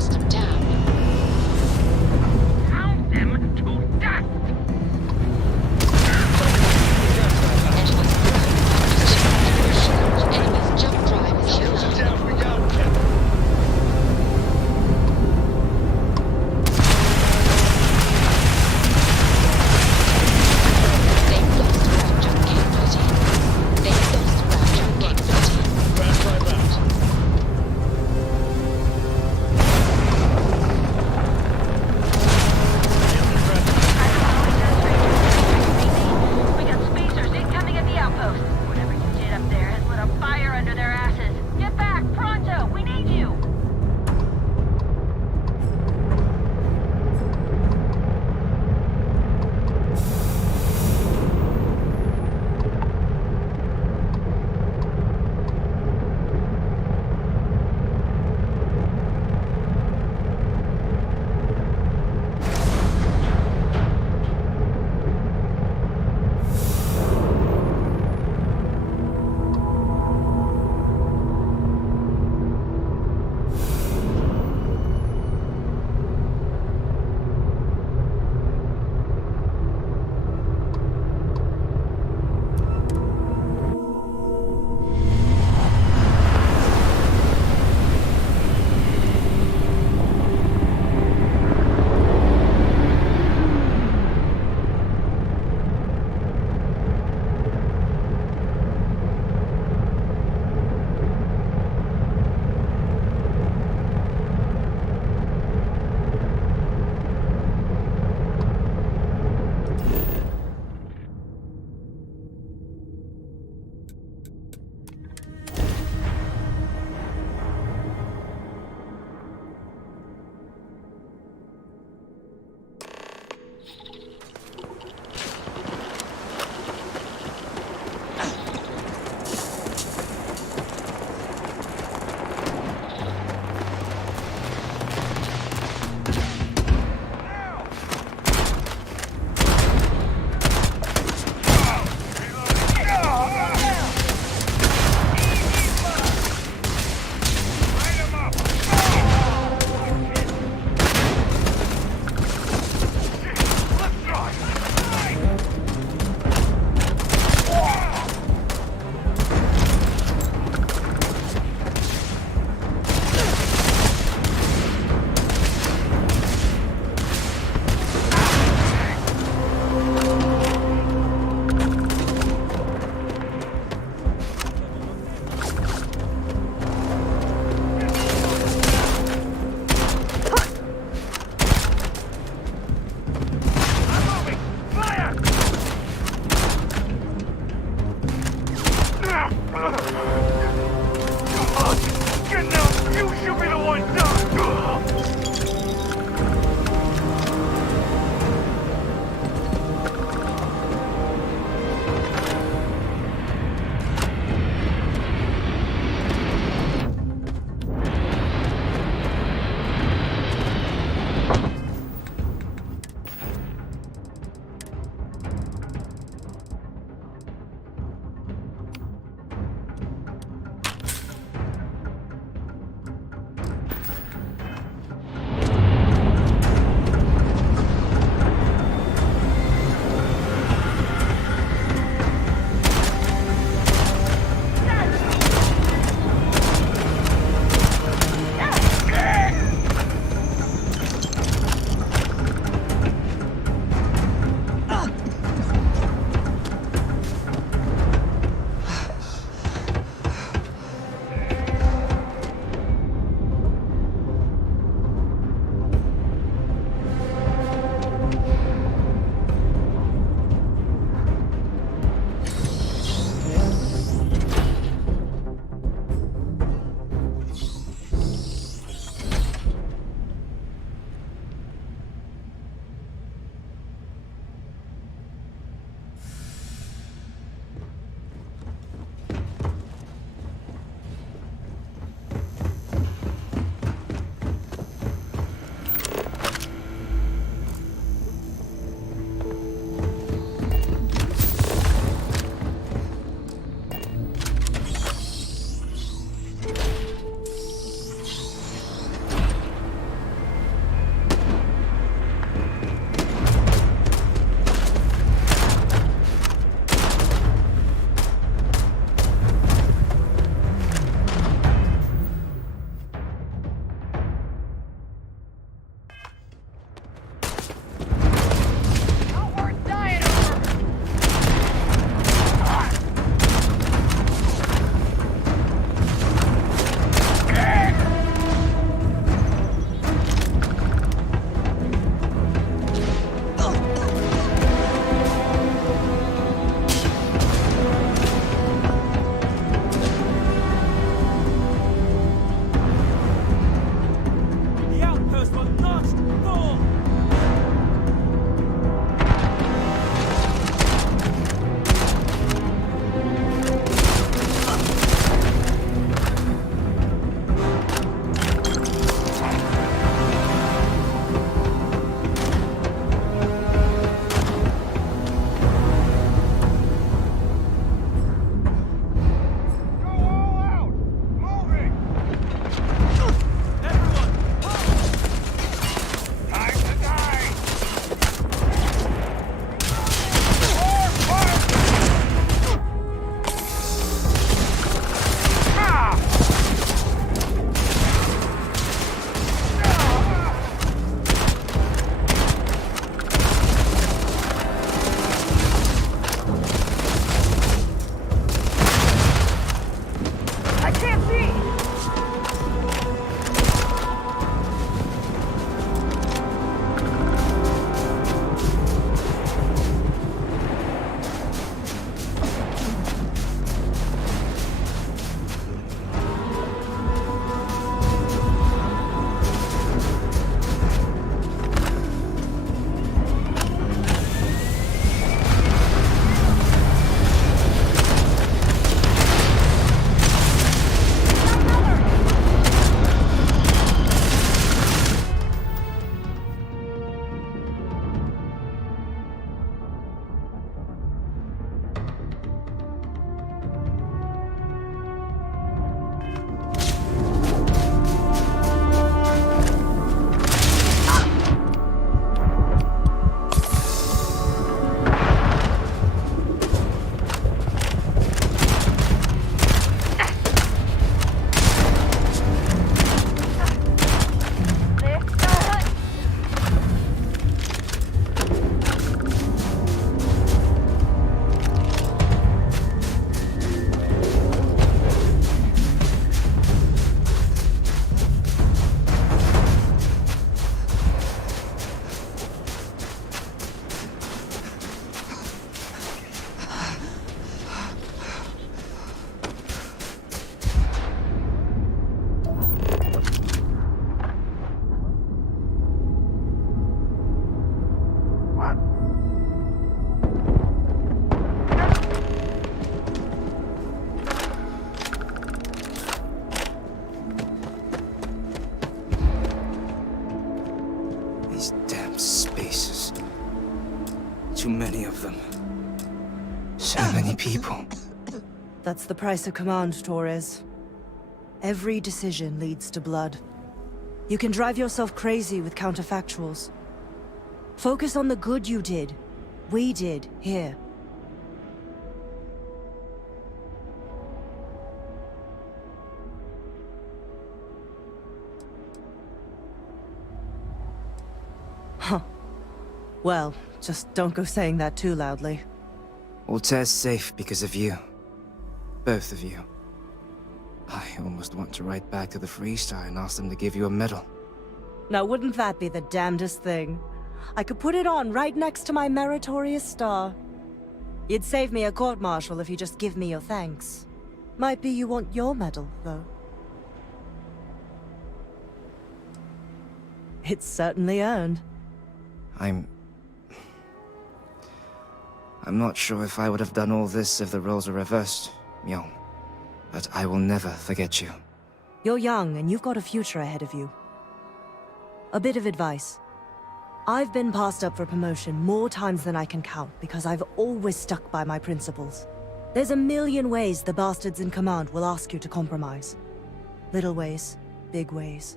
system down. Pound them to dust! Enemy's Enemy's jump drive is offline. Down we go, Captain. They've lost ground jump gate 13. They've lost ground jump gate 13. Crash right out. Fast! Full! I can't see! These damn spaces. Too many of them. So many people. That's the price of command, Torres. Every decision leads to blood. You can drive yourself crazy with counterfactuals. Focus on the good you did. We did, here. Huh. Well, just don't go saying that too loudly. Altair's safe because of you. Both of you. I almost want to write back to the Freestar and ask them to give you a medal. Now wouldn't that be the damnedest thing? I could put it on right next to my meritorious star. You'd save me a court-martial if you just give me your thanks. Might be you want your medal, though. It's certainly earned. I'm not sure if I would have done all this if the roles were reversed, Myung. But I will never forget you. You're young, and you've got a future ahead of you. A bit of advice. I've been passed up for promotion more times than I can count because I've always stuck by my principles. There's a million ways the bastards in command will ask you to compromise. Little ways, big ways.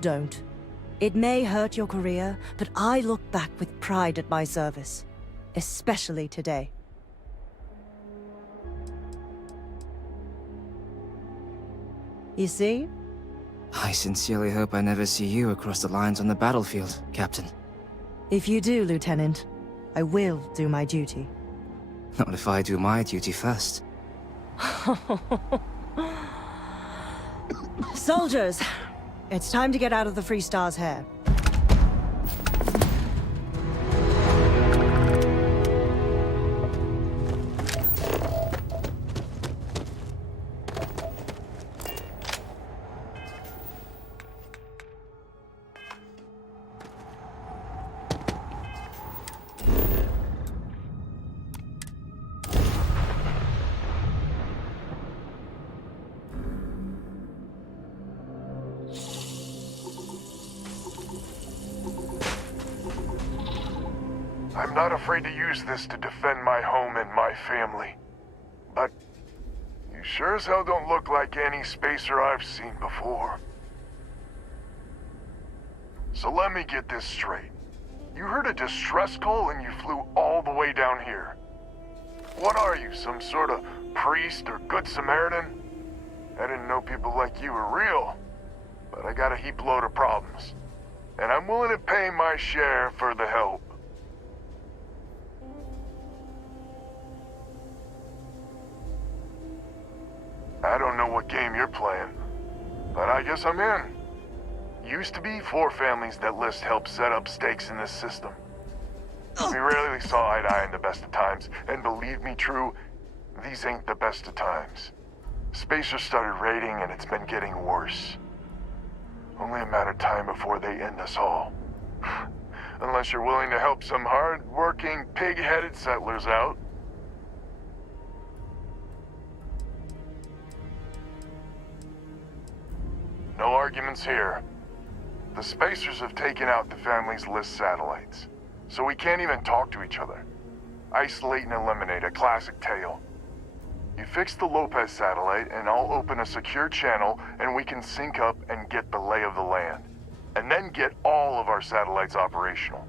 Don't. It may hurt your career, but I look back with pride at my service. Especially today. You see? I sincerely hope I never see you across the lines on the battlefield, Captain. If you do, Lieutenant, I will do my duty. Not if I do my duty first. Soldiers, it's time to get out of the Freestar's hair. I'm not afraid to use this to defend my home and my family. But you sure as hell don't look like any spacer I've seen before. So let me get this straight. You heard a distress call and you flew all the way down here. What are you, some sort of priest or good Samaritan? I didn't know people like you were real, but I got a heap load of problems. And I'm willing to pay my share for the help. I don't know what game you're playing, but I guess I'm in. Used to be 4 families that list help set up stakes in this system. We rarely saw eye to eye in the best of times, and believe me, True, these ain't the best of times. Spacers started raiding, and it's been getting worse. Only a matter of time before they end us all. Unless you're willing to help some hard-working, pig-headed settlers out. No arguments here. The Spacers have taken out the family's list satellites, so we can't even talk to each other. Isolate and eliminate, a classic tale. You fix the Lopez satellite, and I'll open a secure channel, and we can sync up and get the lay of the land. And then get all of our satellites operational.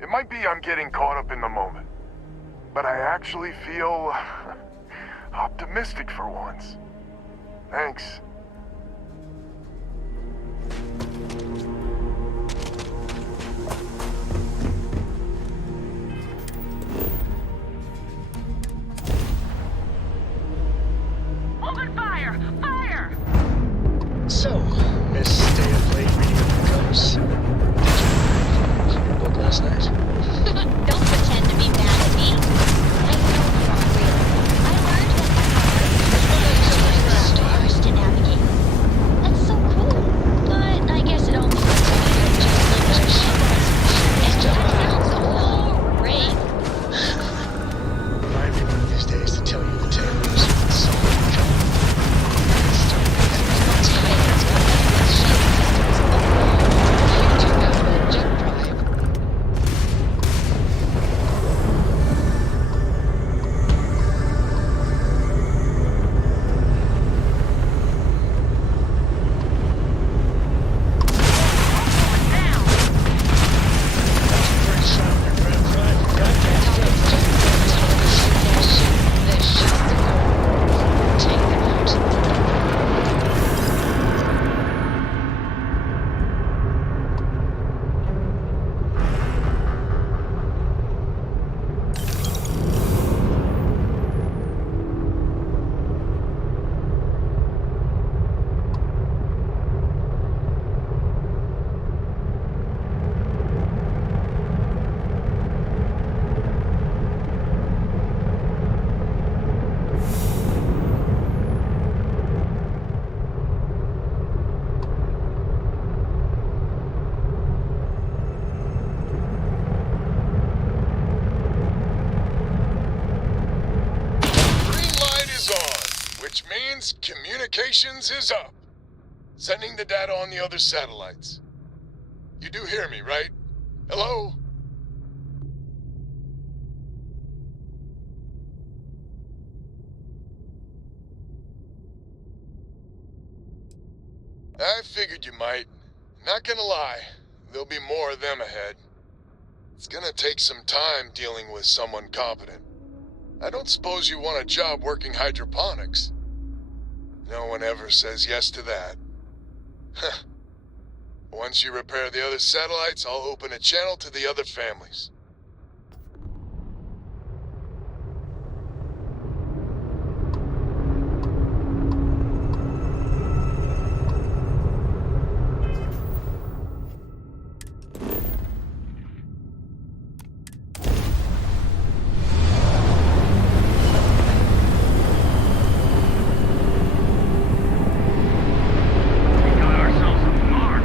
It might be I'm getting caught up in the moment, but I actually feel optimistic for once. Thanks. Open fire! Fire! So, Miss Stay Up Late reading of the ghosts. Did you read the book last night? Don't pretend to be mad at me. I know you are real. I learned that the stars to navigate. That's so cool. But I guess it only works if you have just lived and that sounds great. Remind me one of these days to tell you the tales of someone Communications is up. Sending the data on the other satellites. You do hear me, right? Hello? I figured you might. Not gonna lie, there'll be more of them ahead. It's gonna take some time dealing with someone competent. I don't suppose you want a job working hydroponics. No one ever says yes to that. Huh. Once you repair the other satellites, I'll open a channel to the other families. We got ourselves a mark.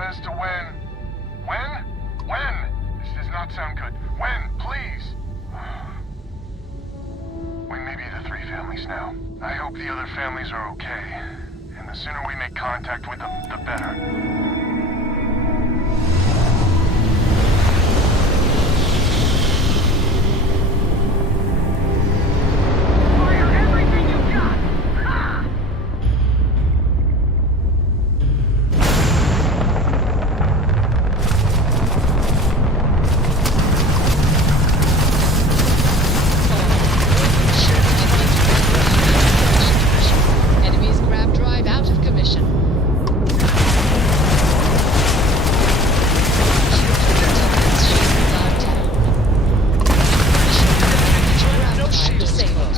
as to when. When? When? This does not sound good. When? Please. We may be the 3 families now. I hope the other families are okay. And the sooner we make contact with them, the better. Fire everything you got! Ha! Enemy's grab drive out of commission. No shield. Disabled.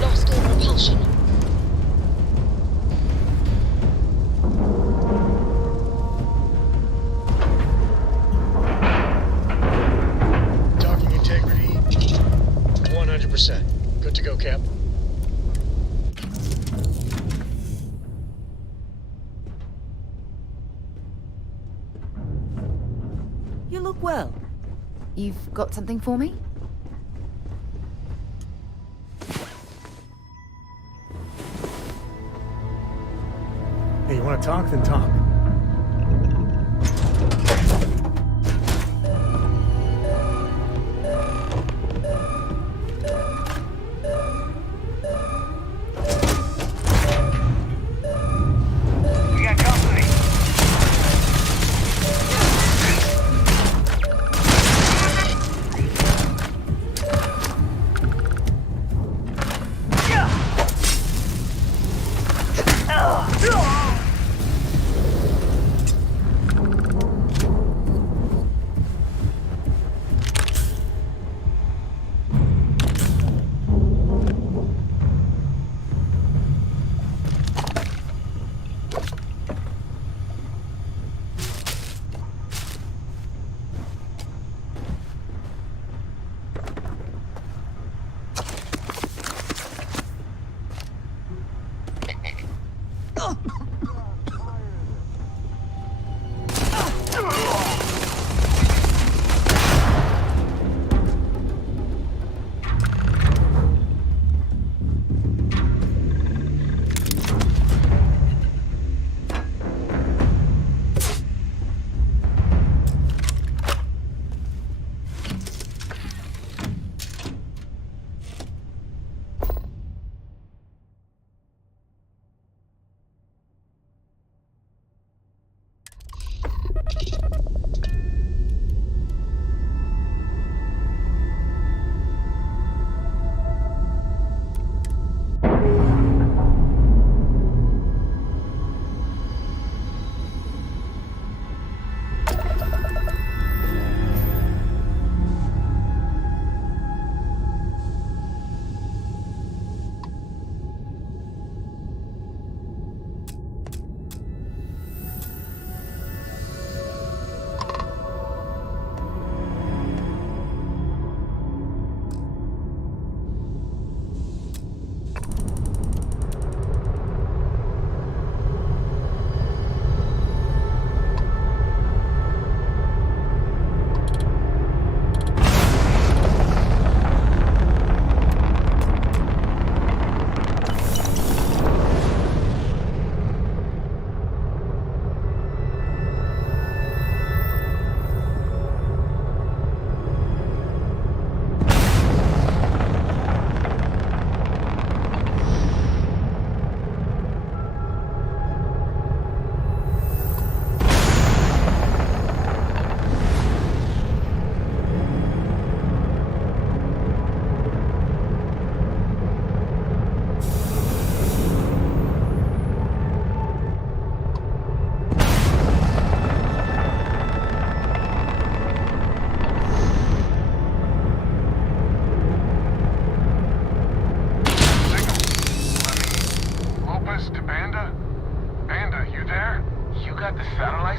Lost all propulsion. Docking integrity, 100%. Good to go, Cap. You look well. You've got something for me? Hey, you want to talk? Then talk. We got company.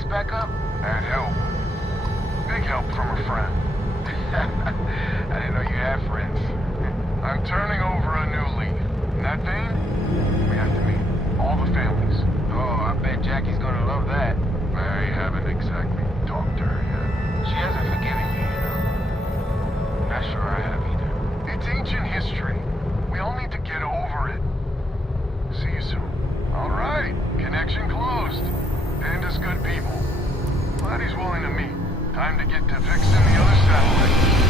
RTX back up? That help. Big help from a friend. I didn't know you had friends. I'm turning over a new leaf. In that vein, we have to meet all the families. Oh, I bet Jackie's gonna love that. I haven't exactly talked to her yet. She hasn't forgiven you, you know. Not sure I have either. It's ancient history. We all need to get over it. See you soon. All right, connection closed. Panda's good people. Glad he's willing to meet. Time to get to fixing the other satellite.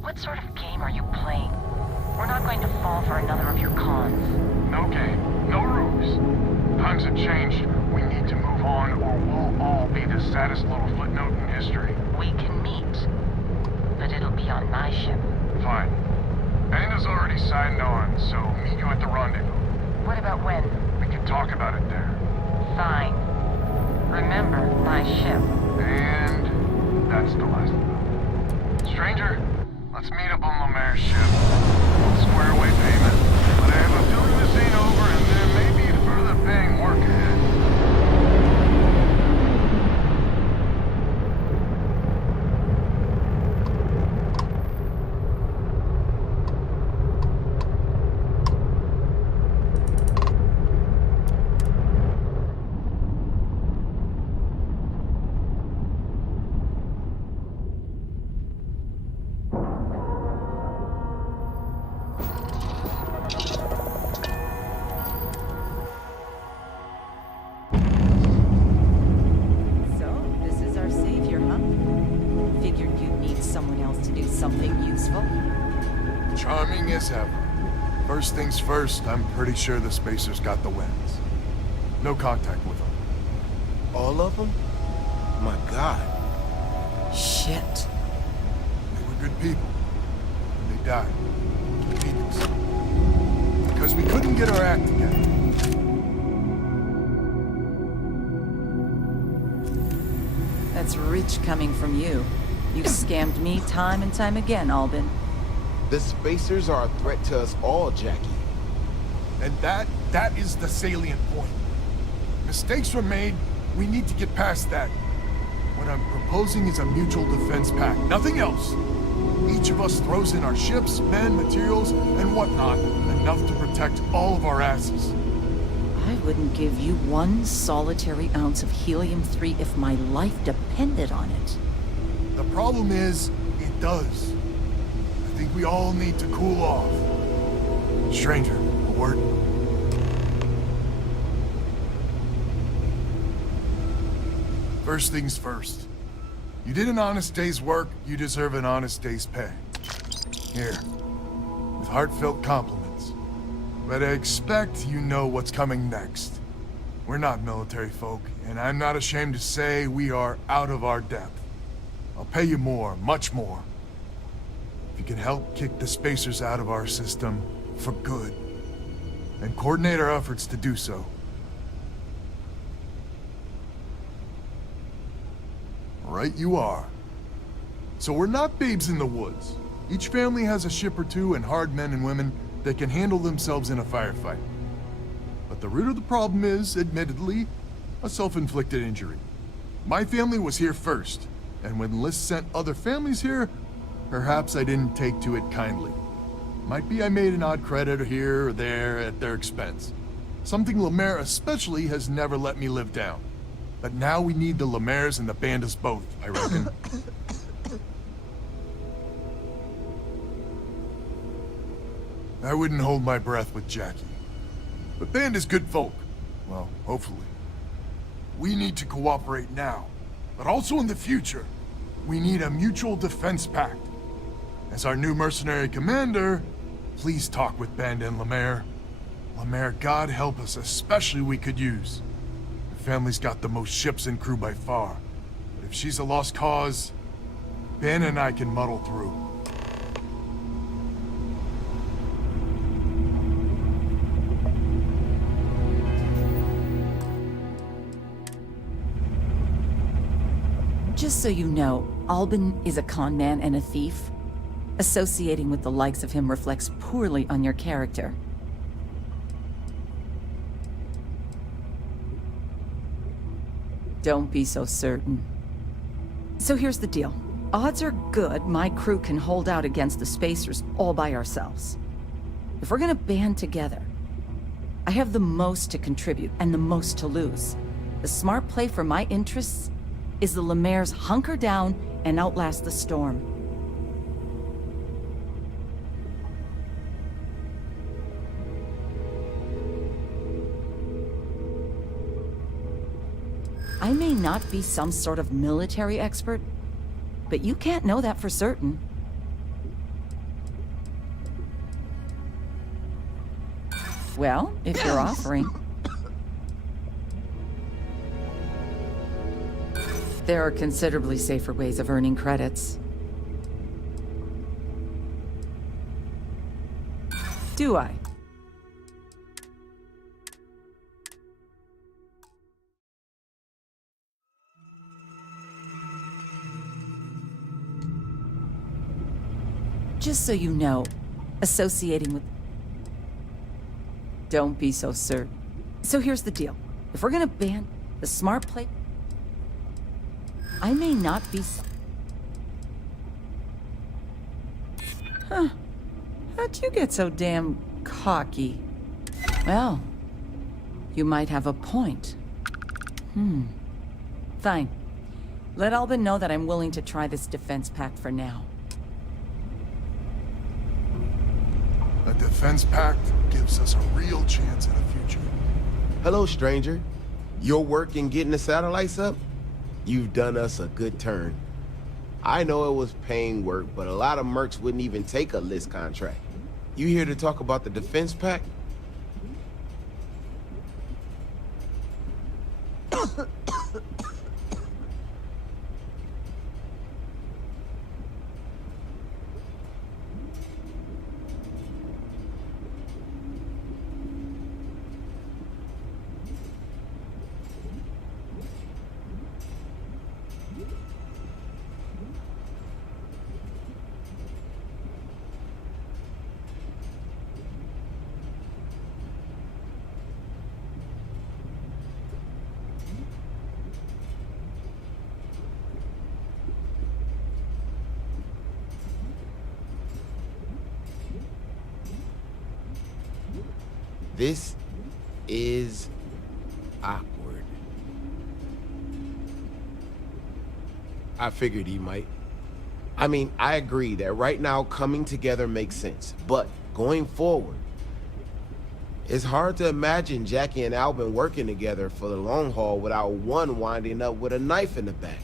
What sort of game are you playing? We're not going to fall for another of your cons. No game, no ruse. Times have changed. We need to move on or we'll all be the saddest little footnote in history. We can meet, but it'll be on my ship. Fine. Panda's already signed on, so meet you at the rendezvous. What about when? We can talk about it there. Fine. Remember, my ship. And that's the last of it. Stranger, let's meet up on Lemaire's ship. Square away payment. But I have a feeling this ain't over and there may be further paying work ahead. Charming as ever. First things first, I'm pretty sure the Spacers got the wins. No contact with them. All of them? My God. Shit. They were good people. And they died. Convenience. Because we couldn't get our act together. That's rich coming from you. You've scammed me time and time again, Albin. The Spacers are a threat to us all, Jackie. And that is the salient point. Mistakes were made, we need to get past that. What I'm proposing is a mutual defense pact, nothing else. Each of us throws in our ships, men, materials, and whatnot, enough to protect all of our asses. I wouldn't give you one solitary ounce of helium-3 if my life depended on it. The problem is, it does. I think we all need to cool off. Stranger, a word? First things first. You did an honest day's work, you deserve an honest day's pay. Here, with heartfelt compliments. But I expect you know what's coming next. We're not military folk, and I'm not ashamed to say we are out of our depth. I'll pay you more, much more. If you can help kick the Spacers out of our system for good, and coordinate our efforts to do so. Right you are. So we're not babes in the woods. Each family has a ship or two and hard men and women that can handle themselves in a firefight. But the root of the problem is, admittedly, a self-inflicted injury. My family was here first, and when Liz sent other families here, perhaps I didn't take to it kindly. Might be I made an odd credit here or there at their expense. Something Lemaire especially has never let me live down. But now we need the Lemaires and the Bandas both, I reckon. I wouldn't hold my breath with Jackie. But Band is good folk. Well, hopefully. We need to cooperate now, but also in the future. We need a mutual defense pact. As our new mercenary commander, please talk with Band and Lemaire. Lemaire, God help us, especially we could use. Her family's got the most ships and crew by far. But if she's a lost cause, Ben and I can muddle through. Just so you know, Albin is a con man and a thief. Associating with the likes of him reflects poorly on your character. Don't be so certain. So here's the deal. Odds are good my crew can hold out against the Spacers all by ourselves. If we're gonna band together, I have the most to contribute and the most to lose. The smart play for my interests is the Lemaire's hunker down and outlast the storm. I may not be some sort of military expert, but you can't know that for certain. Well, if you're offering. There are considerably safer ways of earning credits. Do I? Just so you know, associating with... Don't be so certain. So here's the deal. If we're gonna ban the smart play... I may not be... Huh. How'd you get so damn cocky? Well, you might have a point. Fine. Let Albin know that I'm willing to try this defense pact for now. A defense pact gives us a real chance in the future. Hello, stranger. Your work in getting the satellites up? You've done us a good turn. I know it was paying work, but a lot of mercs wouldn't even take a list contract. You here to talk about the defense pact? This is awkward. I figured he might. I mean, I agree that right now coming together makes sense, but going forward, it's hard to imagine Jackie and Albin working together for the long haul without one winding up with a knife in the back.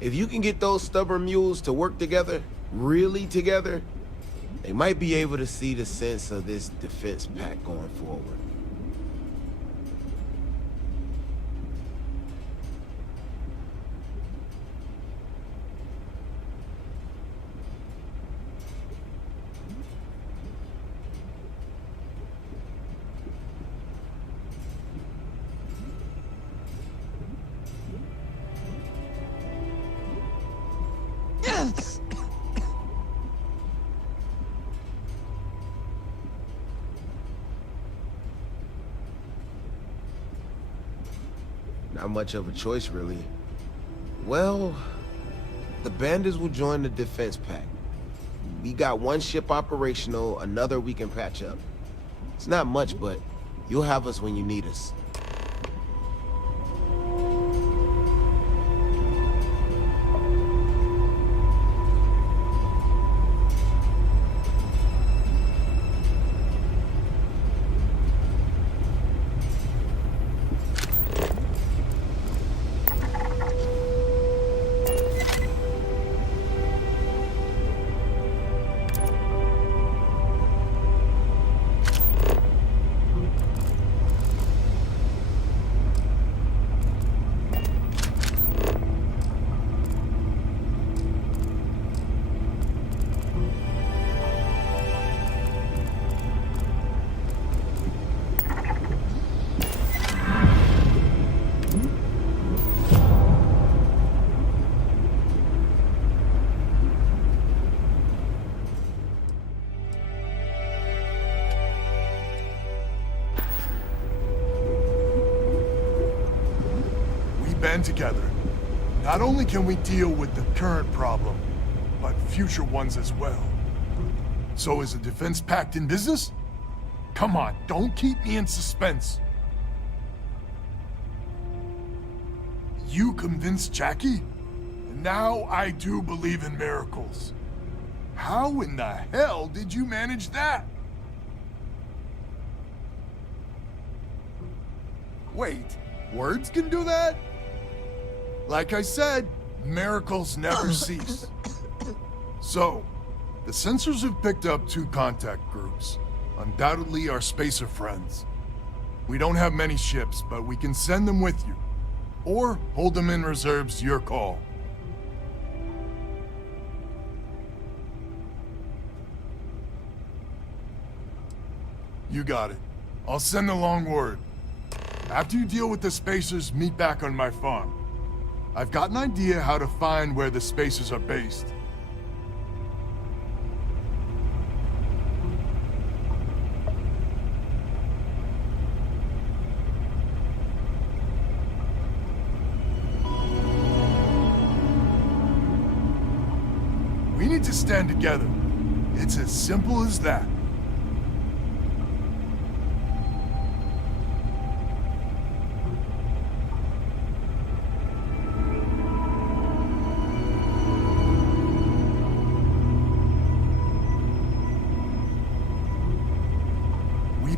If you can get those stubborn mules to work together, really together, they might be able to see the sense of this defense pact going forward. Not much of a choice, really. Well, the bandits will join the defense pact. We got one ship operational, another we can patch up. It's not much, but you'll have us when you need us. Band together. Not only can we deal with the current problem, but future ones as well. So is the defense pact in business? Come on, don't keep me in suspense. You convinced Jackie? Now I do believe in miracles. How in the hell did you manage that? Wait, words can do that? Like I said, miracles never cease. So, the sensors have picked up 2 contact groups. Undoubtedly our spacer friends. We don't have many ships, but we can send them with you. Or hold them in reserves, your call. You got it. I'll send along word. After you deal with the spacers, meet back on my farm. I've got an idea how to find where the spacers are based. We need to stand together. It's as simple as that.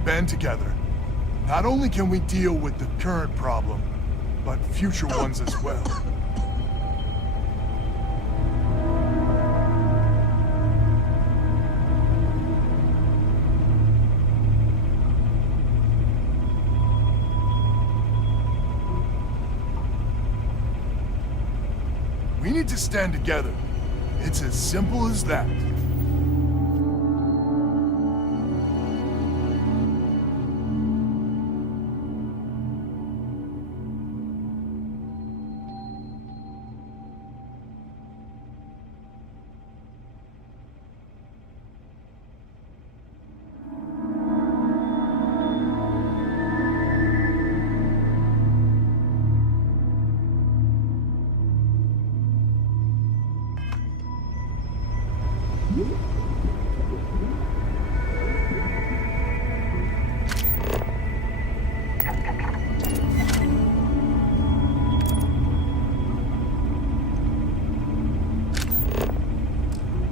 Band together. Not only can we deal with the current problem, but future ones as well. We need to stand together. It's as simple as that.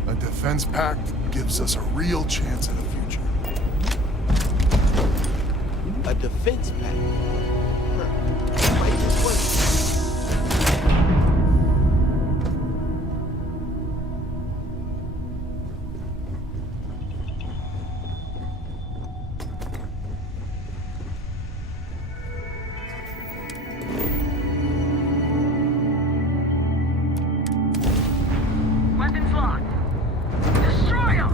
A defense pact gives us a real chance at the future. A defense pact? Right this way. Weapons locked. Destroy them!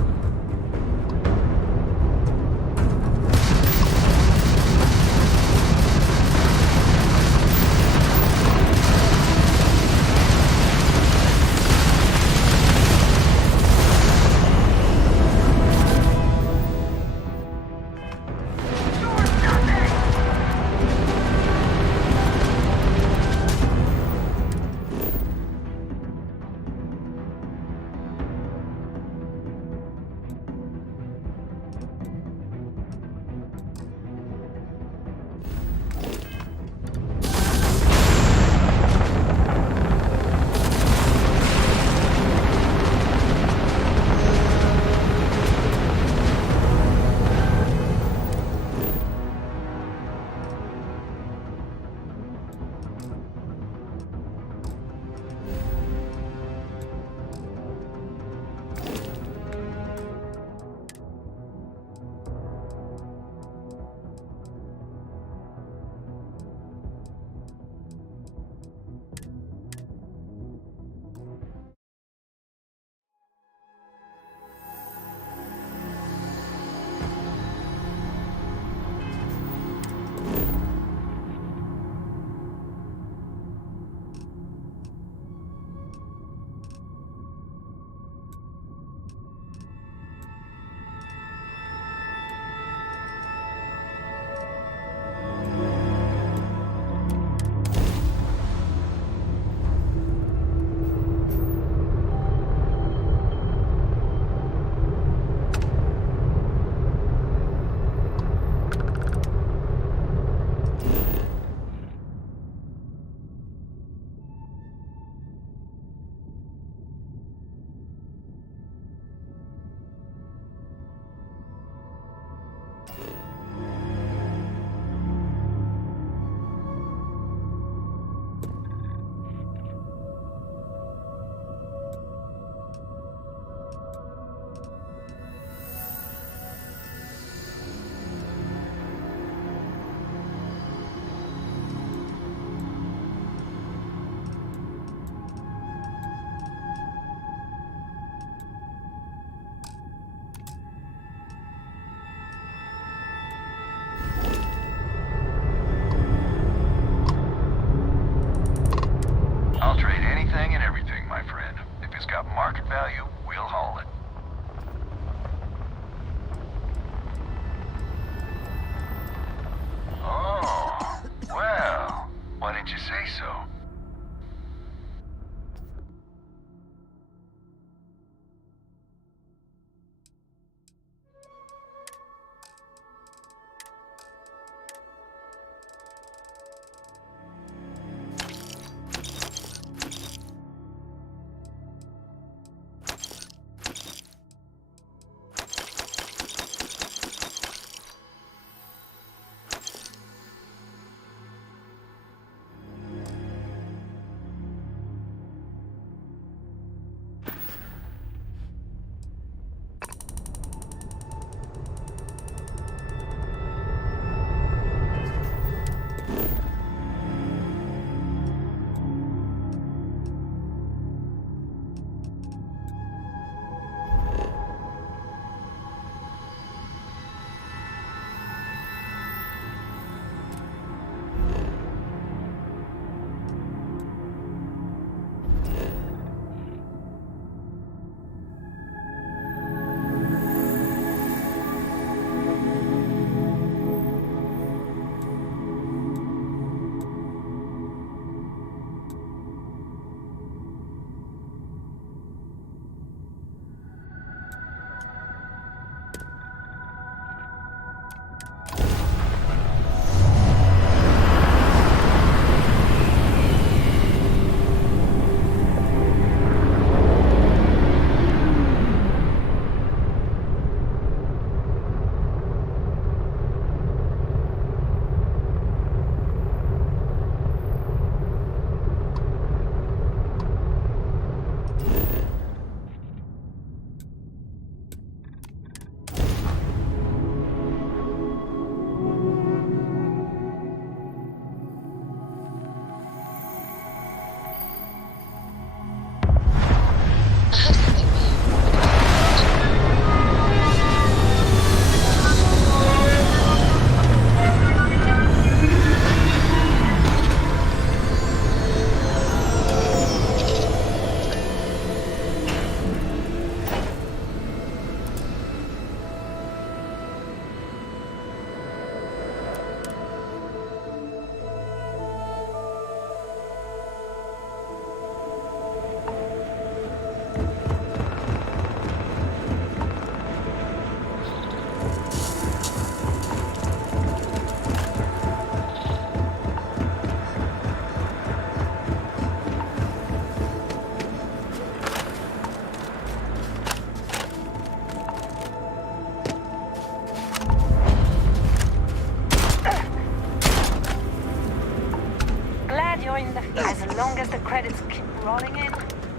As long as the credits keep rolling in,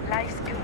life's good.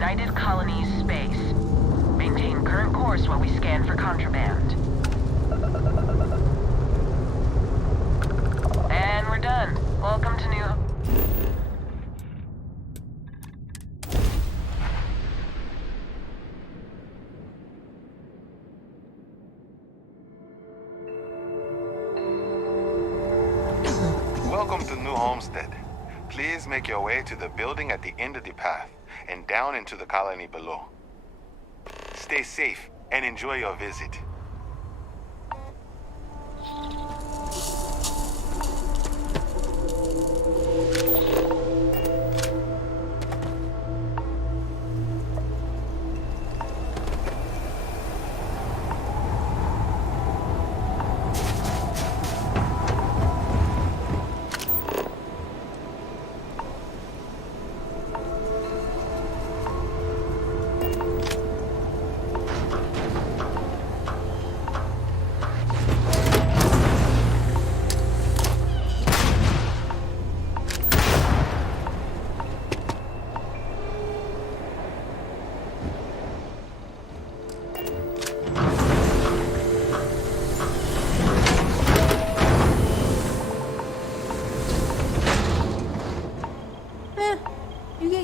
United Colonies space. Maintain current course while we scan for contraband. And we're done. Welcome to New... Welcome to New Homestead. Please make your way to the building at the end of the path and down into the colony below. Stay safe and enjoy your visit.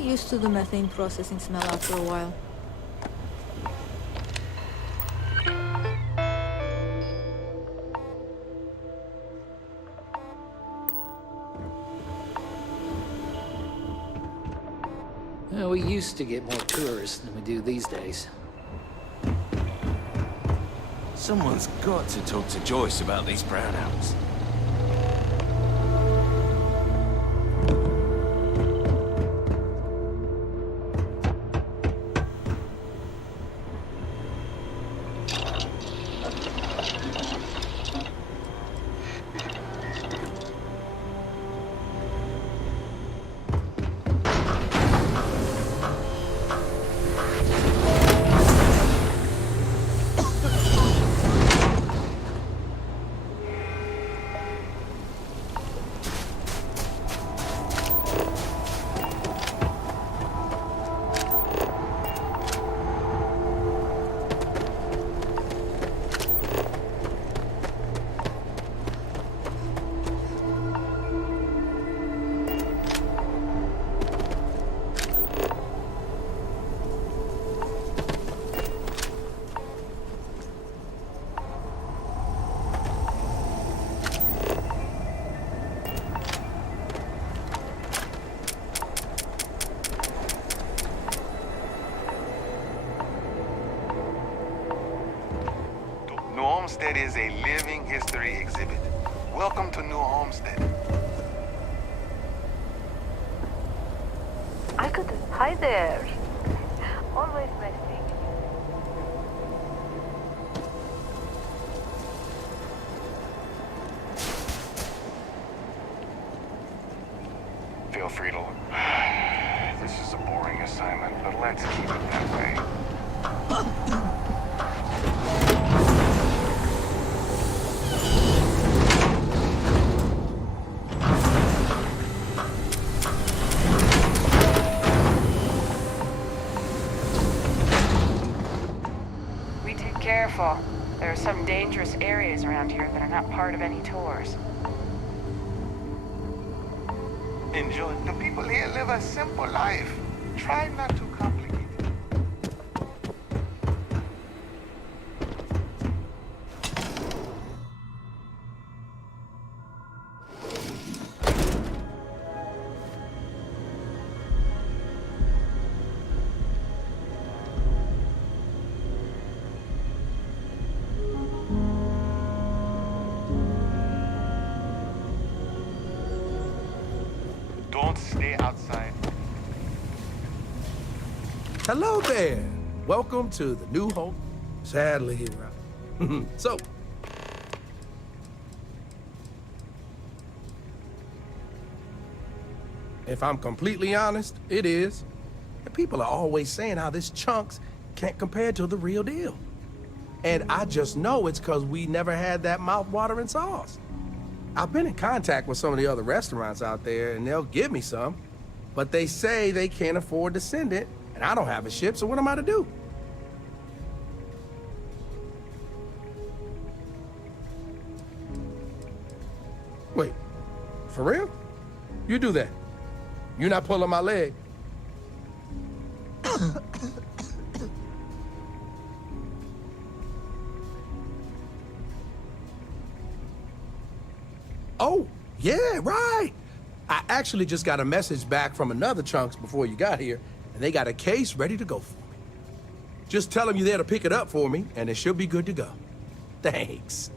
used to the methane processing smell after a while. We used to get more tourists than we do these days. Someone's got to talk to Joyce about these brownouts. New Homestead is a living history exhibit. Welcome to New Homestead. I could. Hi there. Always nice meeting you. Feel free to look. This is a boring assignment, but let's keep it that way. We take careful. There are some dangerous areas around here that are not part of any tours. Enjoy. The people here live a simple life. Try not to complicate it. Don't stay outside. Hello there. Welcome to the new home. Sadly, here. So, if I'm completely honest, it is. And people are always saying how this chunks can't compare to the real deal. And I just know it's because we never had that mouth-watering sauce. I've been in contact with some of the other restaurants out there, and they'll give me some. But they say they can't afford to send it, and I don't have a ship, so what am I to do? Wait, for real? You do that? You're not pulling my leg? Oh, yeah, right. I actually just got a message back from another Chunks before you got here, and they got a case ready to go for me. Just tell them you're there to pick it up for me, and it should be good to go. Thanks.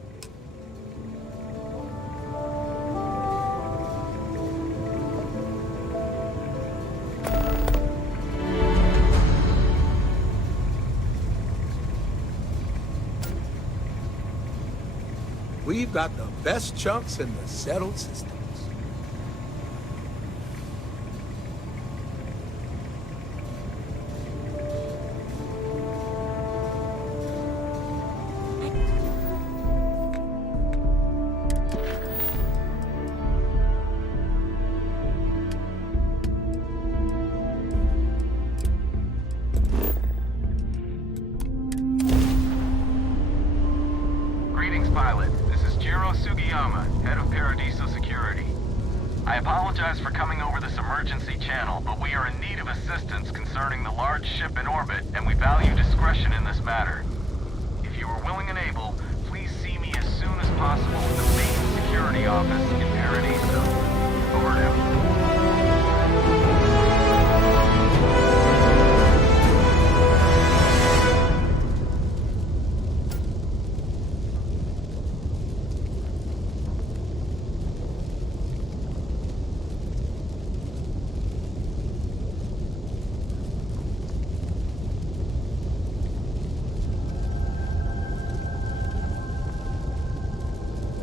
We've got the best chunks in the settled systems. I apologize for coming over this emergency channel, but we are in need of assistance concerning the large ship in orbit, and we value discretion in this matter. If you are willing and able, please see me as soon as possible at the main security office in Paradiso. Over now.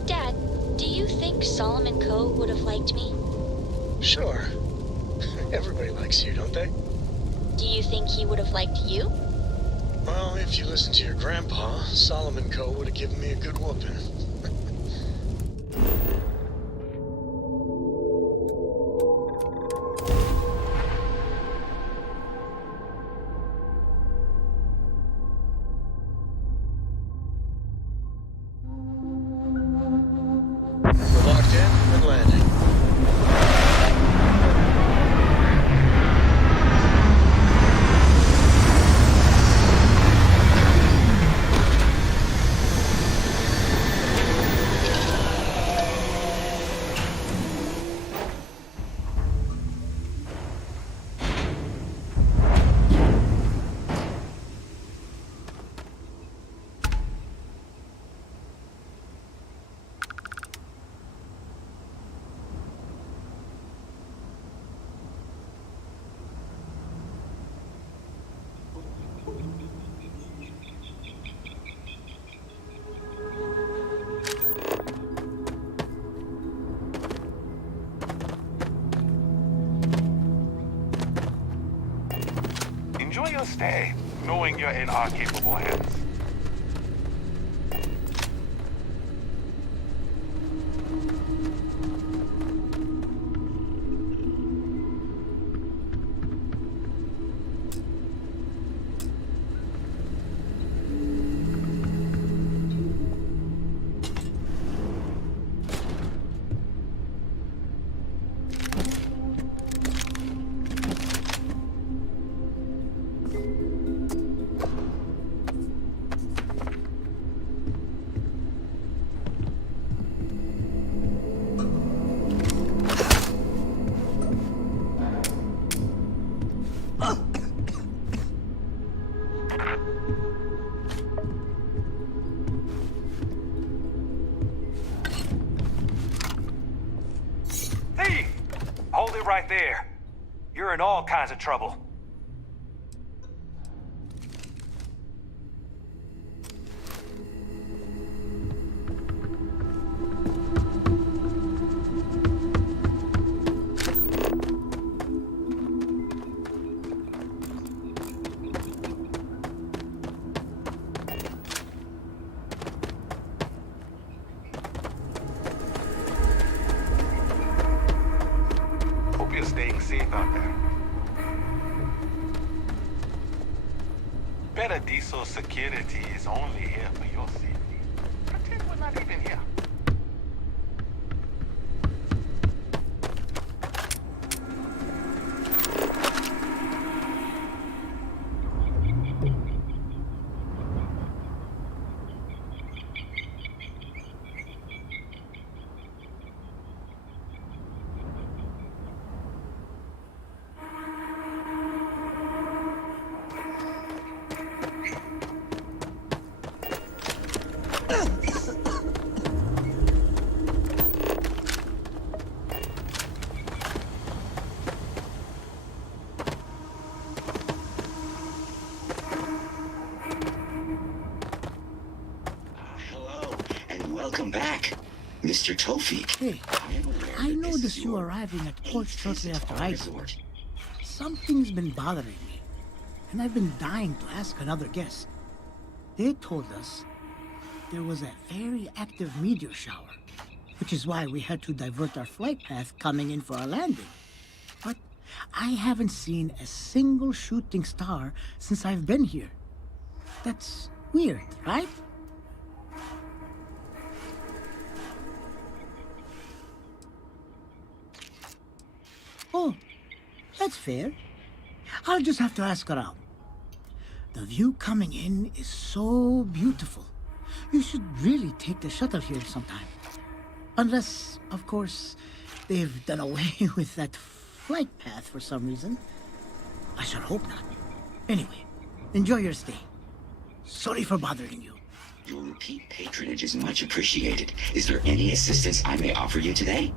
Dad, do you think Solomon Coe would have liked me? Sure. Everybody likes you, don't they? Do you think he would have liked you? Well, if you listen to your grandpa, Solomon Coe would have given me a good whooping. We're locked in and landing. Enjoy your stay, knowing you're in our capable hands. Thief! Hold it right there. You're in all kinds of trouble. Hope you're staying safe out there. Better diesel security is only here for your safety. Pretend we're not even here. Welcome back, Mr. Tofik. Hey, I noticed you arriving at port shortly after I did. Something's been bothering me, and I've been dying to ask another guest. They told us there was a very active meteor shower, which is why we had to divert our flight path coming in for our landing. But I haven't seen a single shooting star since I've been here. That's weird, right? Oh, that's fair. I'll just have to ask around. The view coming in is so beautiful. You should really take the shuttle here sometime. Unless, of course, they've done away with that flight path for some reason. I should hope not. Anyway, enjoy your stay. Sorry for bothering you. Your repeat patronage is much appreciated. Is there any assistance I may offer you today?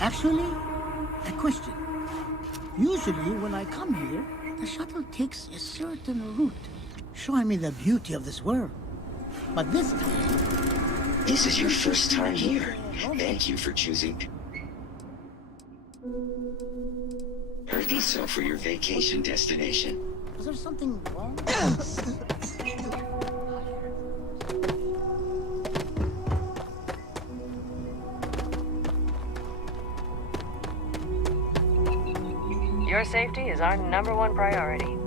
Actually, a question. Usually when I come here, the shuttle takes a certain route, showing me the beauty of this world. But this time... This is your first time here. Thank you for choosing Paradiso for your vacation destination. Is there something wrong? Your safety is our #1 priority.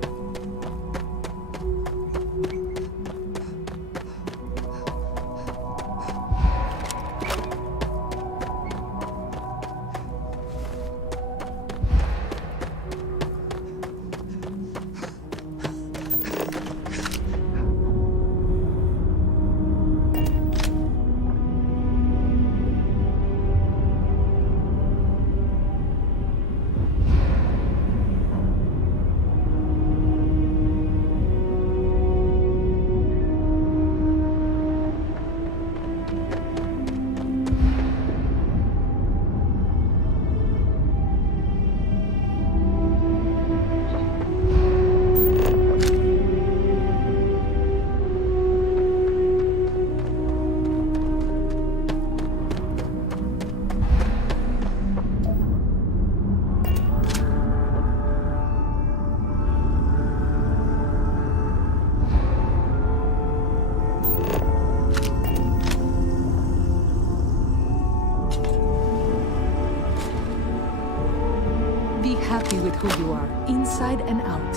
Happy with who you are, inside and out.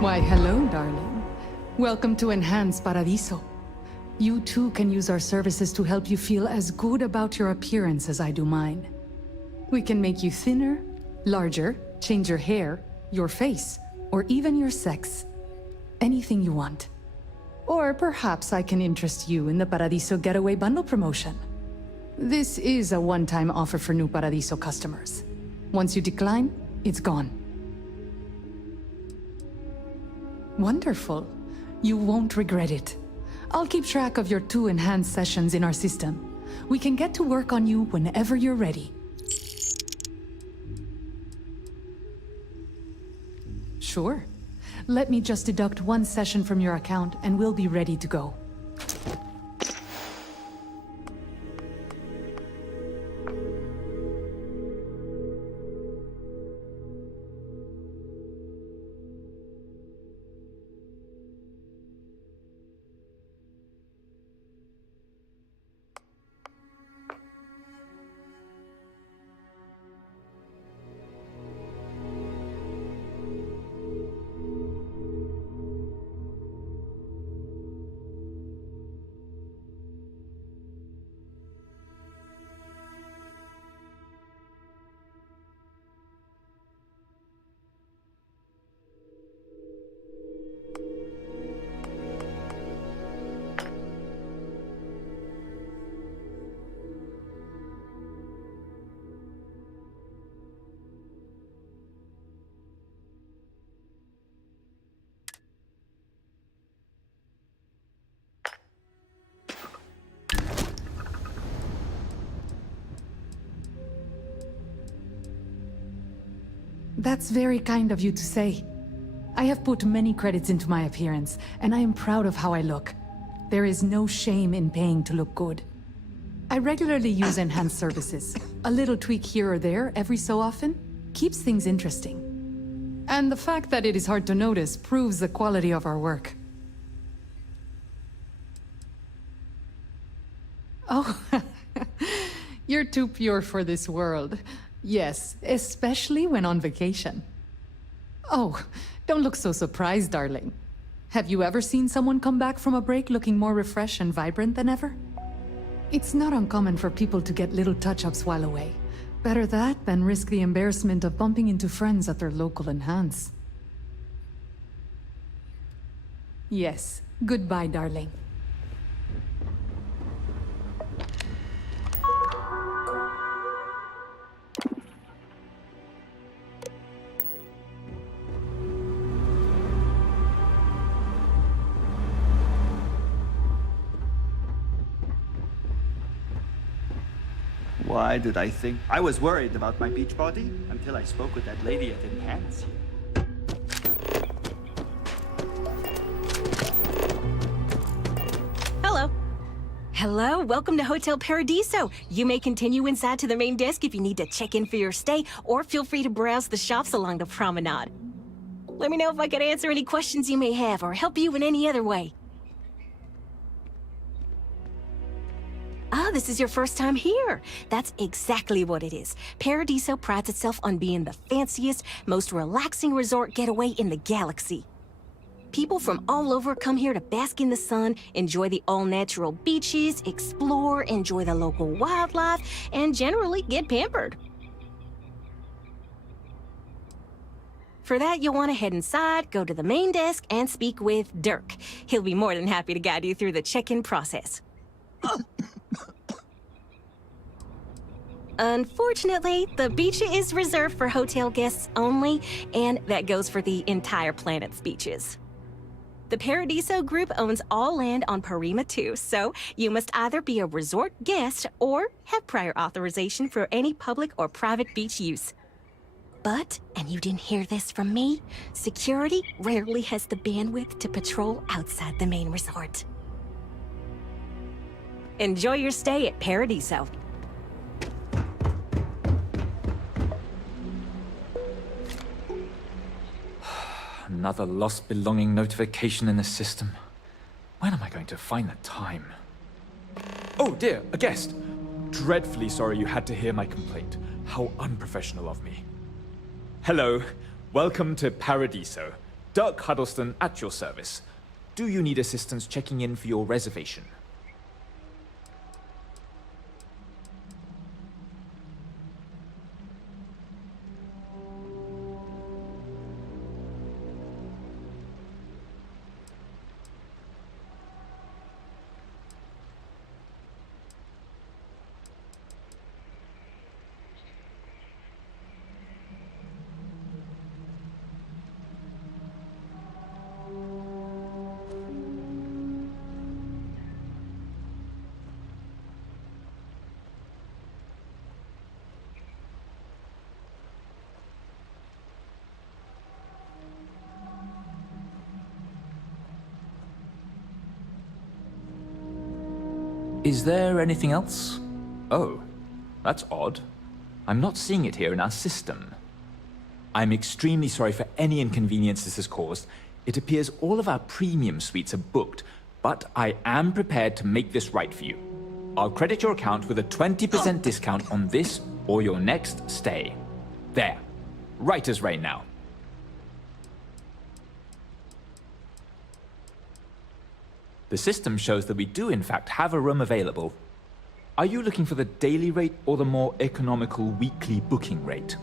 Why, hello, darling. Welcome to Enhanced Paradiso. You too can use our services to help you feel as good about your appearance as I do mine. We can make you thinner, larger, change your hair, your face, or even your sex. Anything you want. Or perhaps I can interest you in the Paradiso Getaway Bundle promotion. This is a one-time offer for new Paradiso customers. Once you decline, it's gone. Wonderful. You won't regret it. I'll keep track of your 2 enhanced sessions in our system. We can get to work on you whenever you're ready. Sure. Let me just deduct 1 session from your account and we'll be ready to go. That's very kind of you to say. I have put many credits into my appearance, and I am proud of how I look. There is no shame in paying to look good. I regularly use enhanced services. A little tweak here or there every so often keeps things interesting. And the fact that it is hard to notice proves the quality of our work. Oh, you're too pure for this world. Yes, especially when on vacation. Oh, don't look so surprised, darling. Have you ever seen someone come back from a break looking more refreshed and vibrant than ever? It's not uncommon for people to get little touch-ups while away. Better that than risk the embarrassment of bumping into friends at their local enhance. Yes. Goodbye, darling. Why did I think? I was worried about my beach body until I spoke with that lady at Enhance here. Hello. Hello, welcome to Hotel Paradiso. You may continue inside to the main desk if you need to check in for your stay, or feel free to browse the shops along the promenade. Let me know if I can answer any questions you may have or help you in any other way. Ah, this is your first time here. That's exactly what it is. Paradiso prides itself on being the fanciest, most relaxing resort getaway in the galaxy. People from all over come here to bask in the sun, enjoy the all-natural beaches, explore, enjoy the local wildlife, and generally get pampered. For that, you'll want to head inside, go to the main desk, and speak with Dirk. He'll be more than happy to guide you through the check-in process. Unfortunately, the beach is reserved for hotel guests only, and that goes for the entire planet's beaches. The Paradiso Group owns all land on Parima 2, so you must either be a resort guest or have prior authorization for any public or private beach use. But, and you didn't hear this from me, security rarely has the bandwidth to patrol outside the main resort. Enjoy your stay at Paradiso. Another lost belonging notification in the system. When am I going to find the time? Oh dear, a guest! Dreadfully sorry you had to hear my complaint. How unprofessional of me. Hello, welcome to Paradiso. Dirk Huddleston at your service. Do you need assistance checking in for your reservation? Is there anything else? Oh, that's odd. I'm not seeing it here in our system. I'm extremely sorry for any inconvenience this has caused. It appears all of our premium suites are booked, but I am prepared to make this right for you. I'll credit your account with a 20% discount on this or your next stay. There. Right as rain now. The system shows that we do in fact have a room available. Are you looking for the daily rate or the more economical weekly booking rate?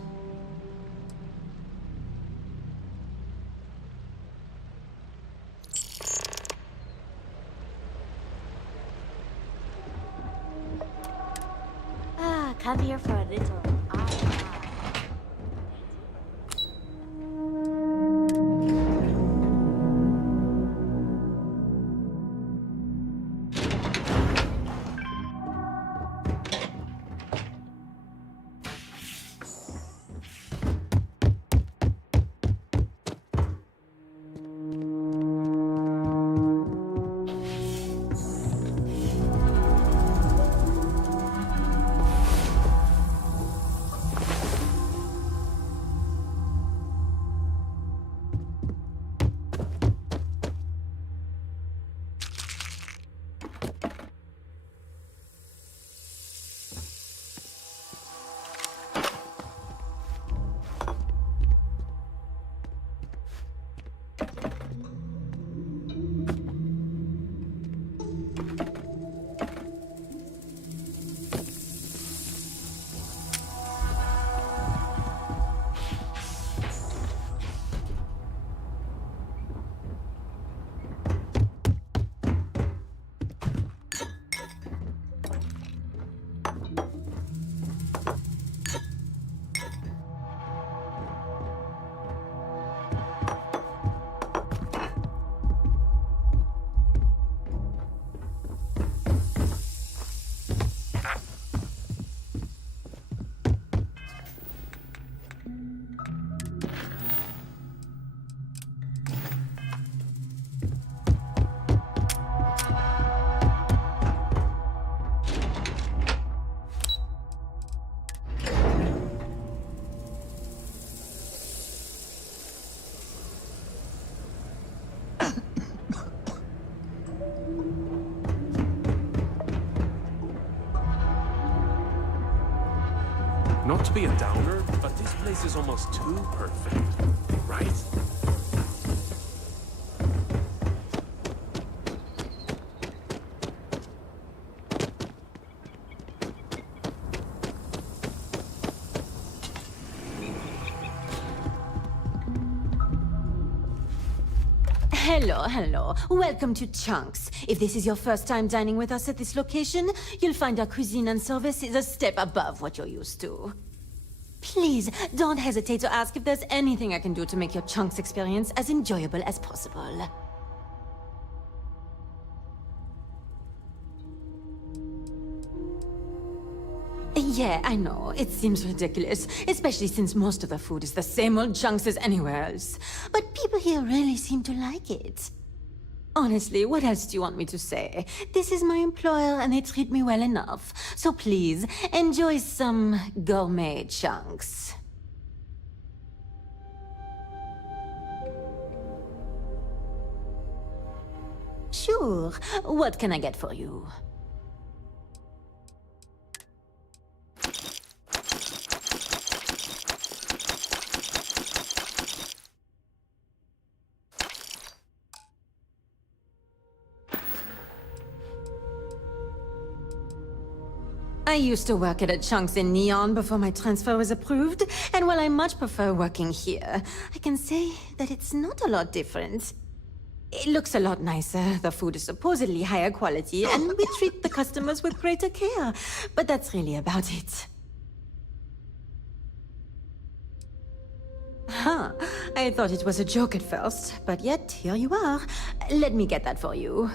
Come here for a little. to be a downer, but this place is almost too perfect, right? Hello, hello. Welcome to Chunks. If this is your first time dining with us at this location, you'll find our cuisine and service is a step above what you're used to. Please, don't hesitate to ask if there's anything I can do to make your Chunks experience as enjoyable as possible. Yeah, I know. It seems ridiculous, especially since most of the food is the same old Chunks as anywhere else. But people here really seem to like it. Honestly, what else do you want me to say? This is my employer and they treat me well enough. So please, enjoy some gourmet Chunks. Sure. What can I get for you? I used to work at a Chunks in Neon before my transfer was approved, and while I much prefer working here, I can say that it's not a lot different. It looks a lot nicer, the food is supposedly higher quality, and we treat the customers with greater care, but that's really about it. Huh, I thought it was a joke at first, but yet here you are. Let me get that for you.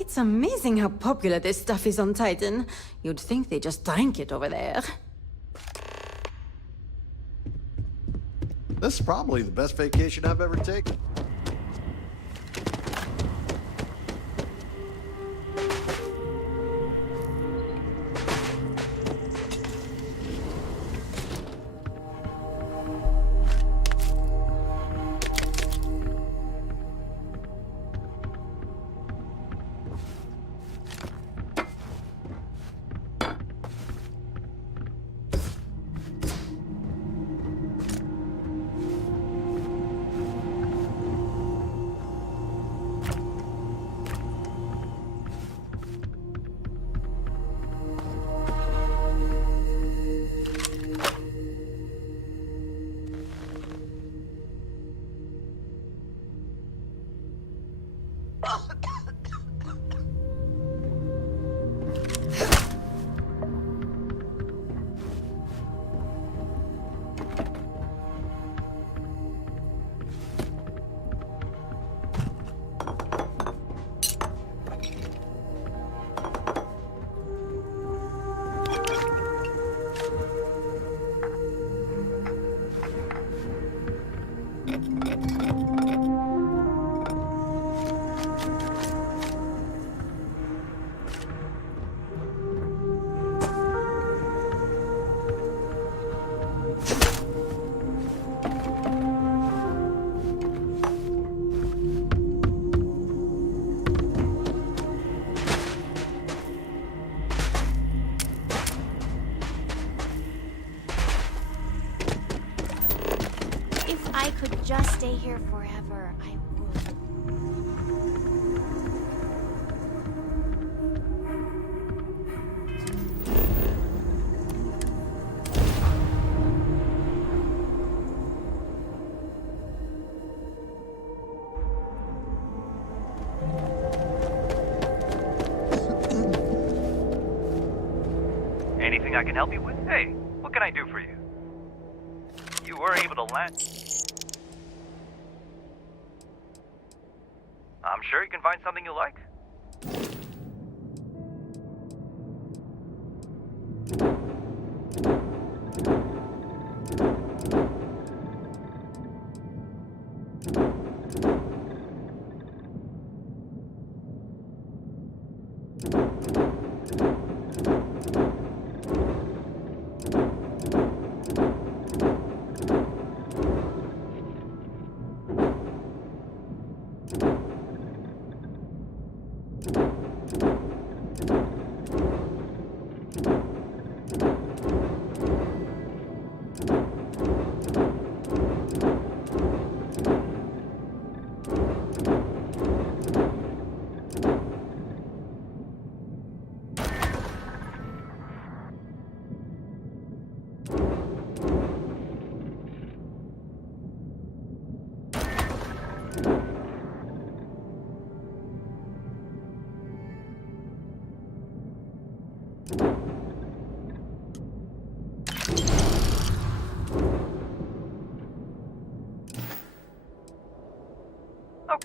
It's amazing how popular this stuff is on Titan. You'd think they just drank it over there. This is probably the best vacation I've ever taken. If I could just stay here forever, I would. Anything I can help you with? Hey, what can I do for you? You were able to land. I'm sure you can find something you like.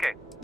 Okay.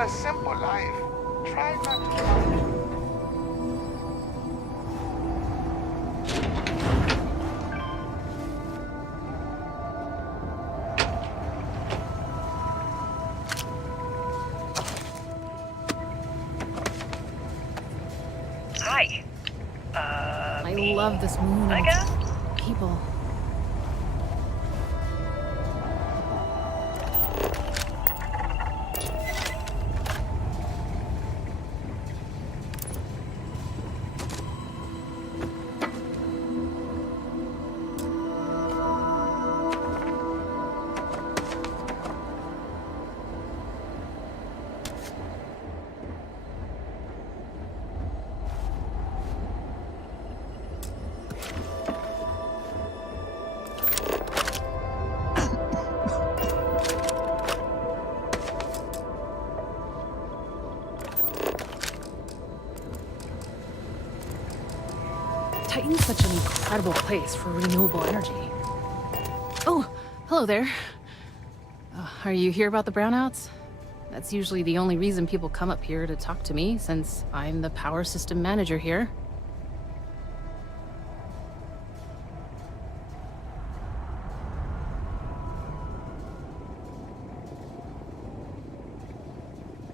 a simple life. Try not to. Hi. I love this moon. I guess? People. Titan's such an incredible place for renewable energy. Oh, hello there. Are you here about the brownouts? That's usually the only reason people come up here to talk to me, since I'm the power system manager here.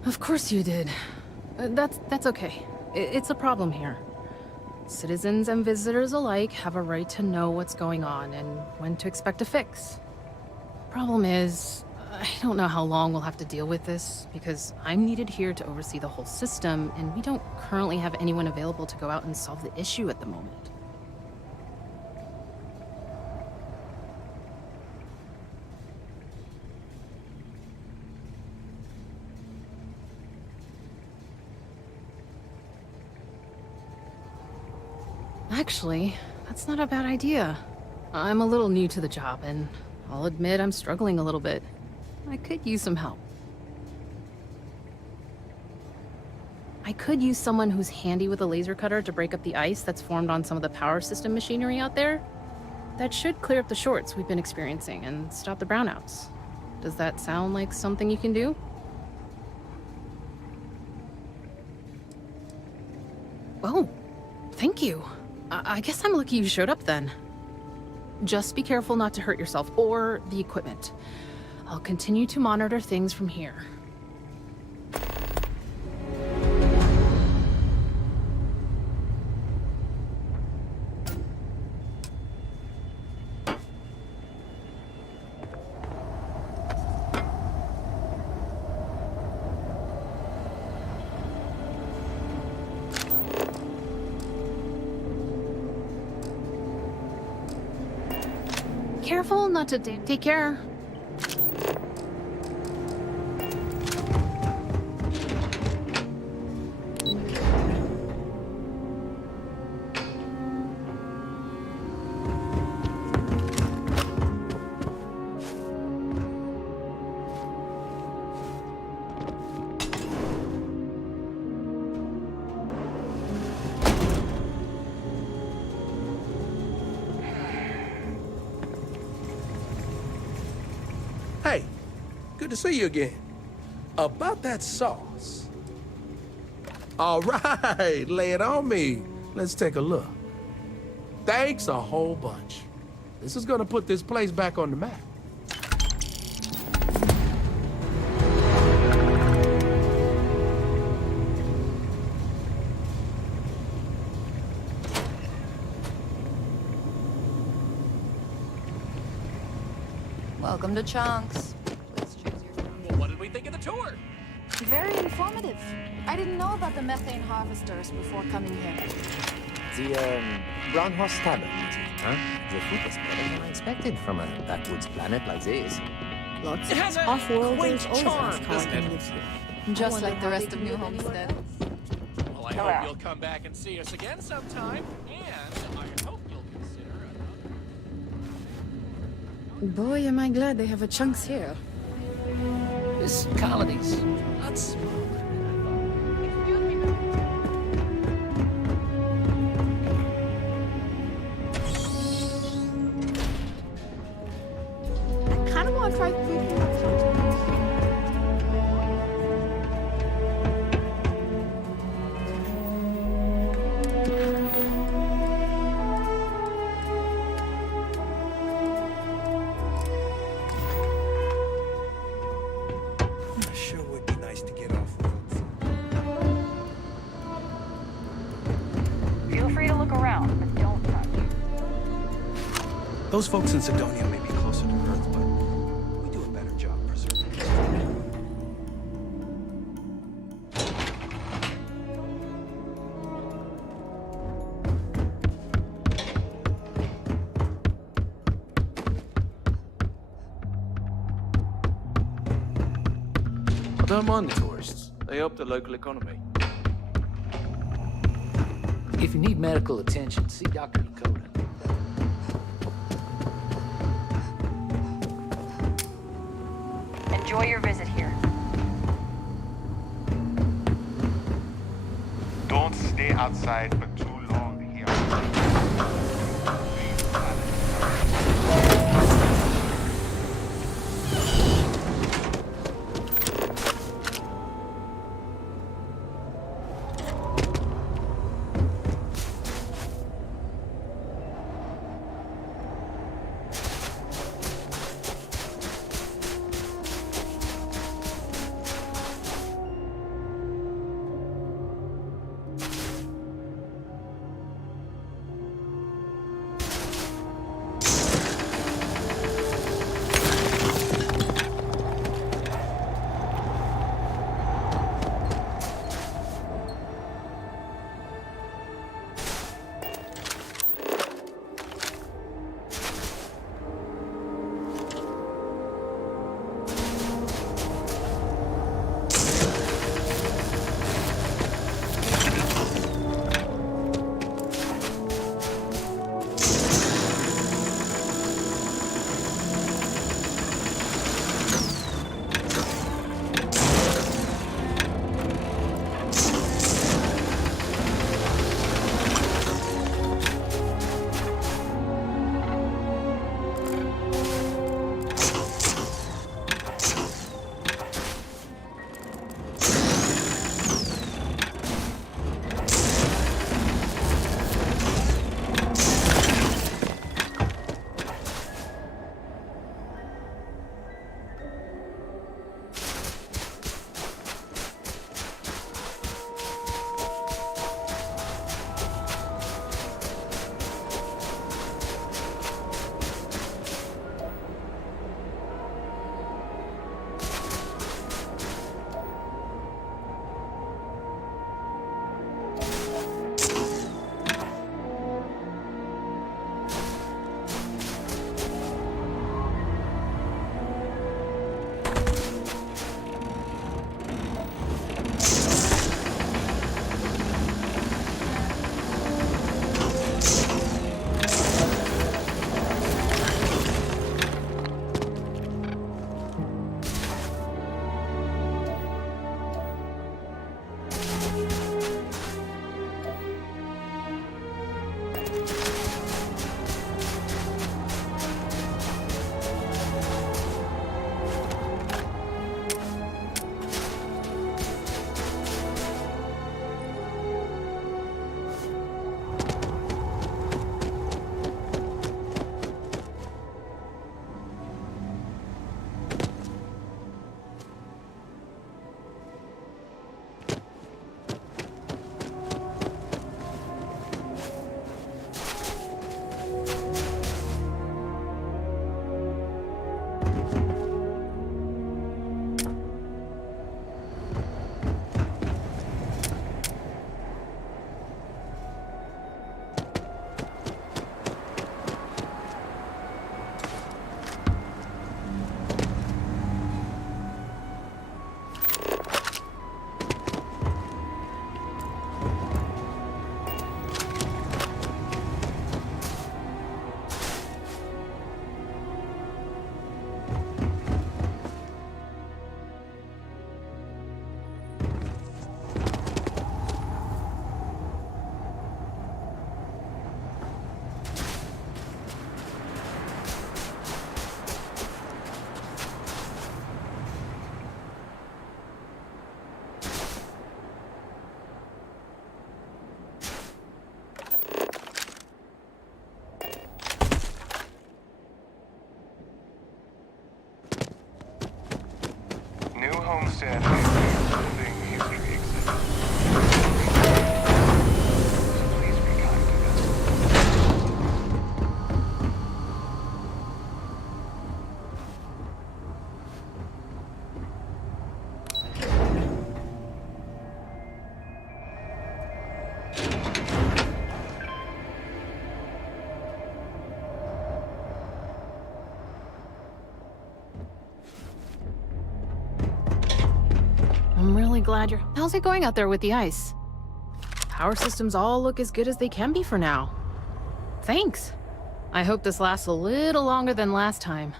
Of course you did. That's okay. It's a problem here. Citizens and visitors alike have a right to know what's going on and when to expect a fix. Problem is, I don't know how long we'll have to deal with this, because I'm needed here to oversee the whole system, and we don't currently have anyone available to go out and solve the issue at the moment. Actually, that's not a bad idea. I'm a little new to the job, and I'll admit I'm struggling a little bit. I could use some help. I could use someone who's handy with a laser cutter to break up the ice that's formed on some of the power system machinery out there. That should clear up the shorts we've been experiencing and stop the brownouts. Does that sound like something you can do? Oh, thank you. I guess I'm lucky you showed up then. Just be careful not to hurt yourself or the equipment. I'll continue to monitor things from here. Careful not to take care. Hey, good to see you again. About that sauce. All right, lay it on me. Let's take a look. Thanks a whole bunch. This is gonna put this place back on the map. Welcome to Chunks. Well, what did we think of the tour? Very informative. I didn't know about the methane harvesters before coming here. The, Brown Horse Tavern, huh? The food is better than I expected from a backwoods planet like this. Lots It has of a off-worlders quaint always charm, ask how I doesn't can it? live here. Just like the rest of New Homestead. Well, I hope you'll come back and see us again sometime, and I hope you'll consider Boy, am I glad they have a Chunks here. This colony's nuts. I kind of want to try food. Sure would be nice to get off road. Feel free to look around, but don't touch. Those folks in Sidonia may be closer to Earth, but we do a better job preserving history. I don't mind the tourists. They help the local economy. If you need medical attention, see Dr. Dakota. Enjoy your visit here. Don't stay outside for too long here. homestead is where building history exists. So please be kind to them. I'm really glad you're... How's it going out there with the ice? Power systems all look as good as they can be for now. Thanks. I hope this lasts a little longer than last time.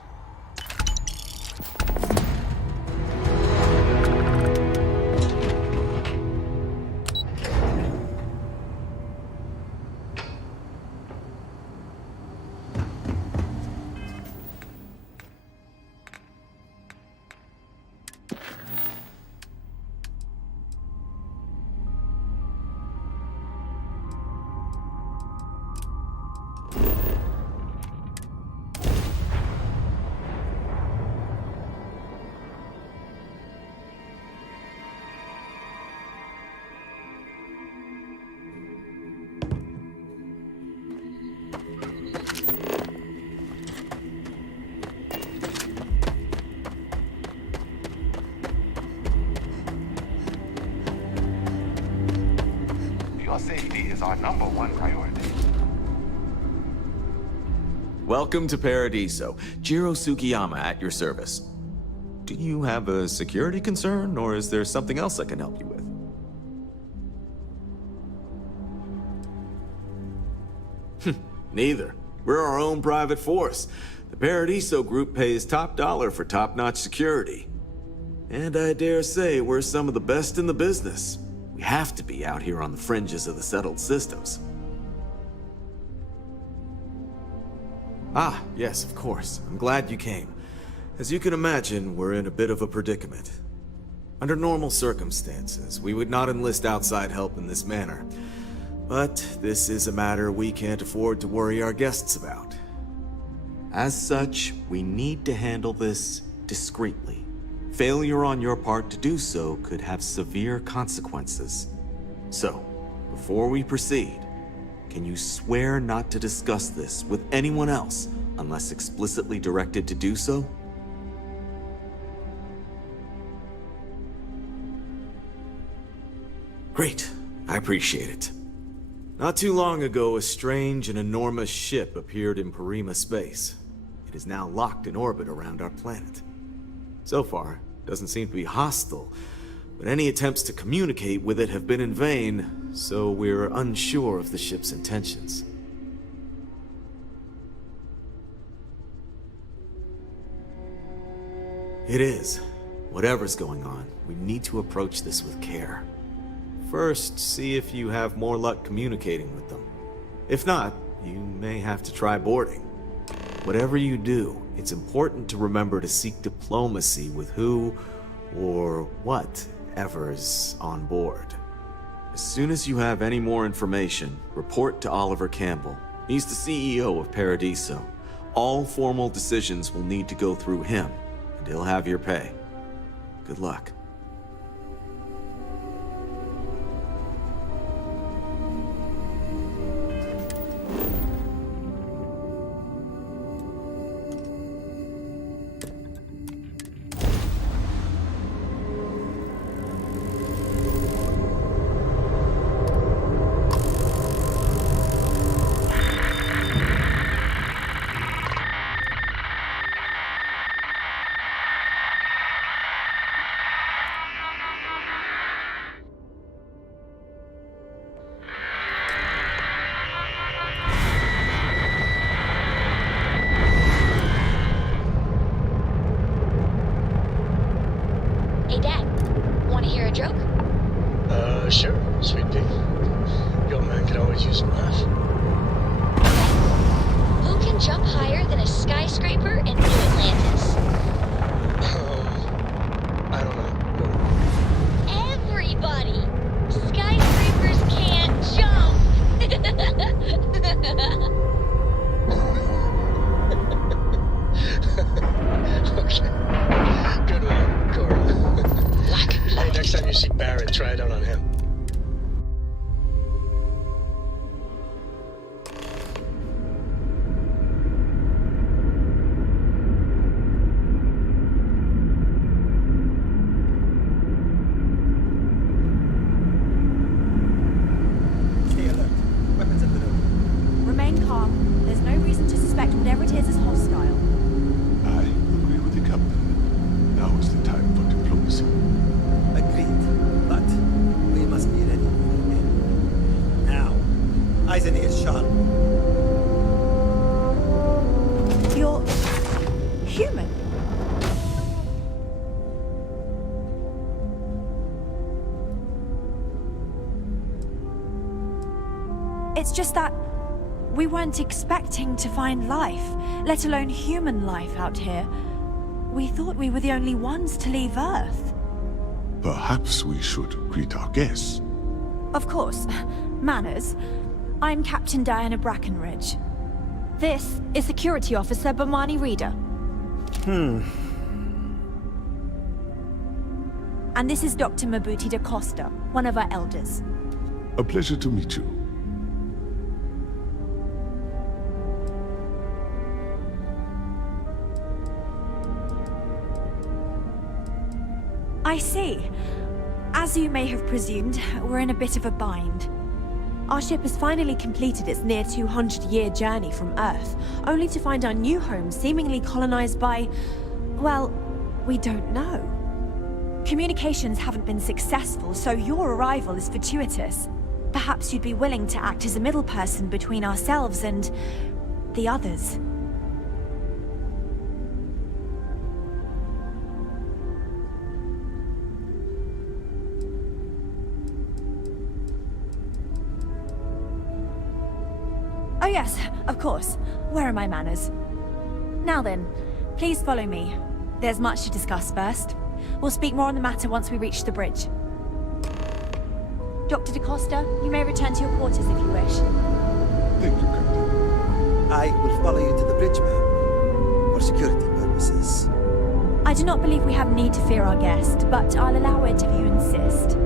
Your safety is our #1 priority. Welcome to Paradiso. Jiro Sukiyama at your service. Do you have a security concern, or is there something else I can help you with? Neither. We're our own private force. The Paradiso group pays top dollar for top-notch security. And I dare say we're some of the best in the business. We have to be out here on the fringes of the settled systems. Ah, yes, of course. I'm glad you came. As you can imagine, we're in a bit of a predicament. Under normal circumstances, we would not enlist outside help in this manner. But this is a matter we can't afford to worry our guests about. As such, we need to handle this discreetly. Failure on your part to do so could have severe consequences. So, before we proceed, can you swear not to discuss this with anyone else unless explicitly directed to do so? Great. I appreciate it. Not too long ago, a strange and enormous ship appeared in Parima space. It is now locked in orbit around our planet. So far, it doesn't seem to be hostile, but any attempts to communicate with it have been in vain, so we're unsure of the ship's intentions. It is. Whatever's going on, we need to approach this with care. First, see if you have more luck communicating with them. If not, you may have to try boarding. Whatever you do, it's important to remember to seek diplomacy with who or whatever's on board. As soon as you have any more information, report to Oliver Campbell. He's the CEO of Paradiso. All formal decisions will need to go through him, and he'll have your pay. Good luck. Hey, Dad. Want to hear a joke? Sure, sweet pea. Your man can always use a laugh. Who can jump higher than a skyscraper in New Atlantis? I don't know. Everybody! Skyscrapers can't jump! Okay. Good one, Cora. Next time you see Barrett, try it out on him. Remain calm. There's no reason to suspect whatever it is hostile. I agree with the captain. Now is the time for diplomacy. Agreed. But we must be ready for it. Now, eyes and ears sharp. You're human. It's just that we weren't expecting to find life, let alone human life out here. We thought we were the only ones to leave Earth. Perhaps we should greet our guests. Of course. Manners. I'm Captain Diana Brackenridge. This is Security Officer Bomani Reader. And this is Dr. Mabuti da Costa, one of our elders. A pleasure to meet you. I see. As you may have presumed, we're in a bit of a bind. Our ship has finally completed its near 200-year journey from Earth, only to find our new home seemingly colonized by, well, we don't know. Communications haven't been successful, so your arrival is fortuitous. Perhaps you'd be willing to act as a middle person between ourselves and the others. Oh yes, of course. Where are my manners? Now then, please follow me. There's much to discuss first. We'll speak more on the matter once we reach the bridge. Dr. da Costa, you may return to your quarters if you wish. Thank you, Captain. I will follow you to the bridge, ma'am, for security purposes. I do not believe we have need to fear our guest, but I'll allow it if you insist.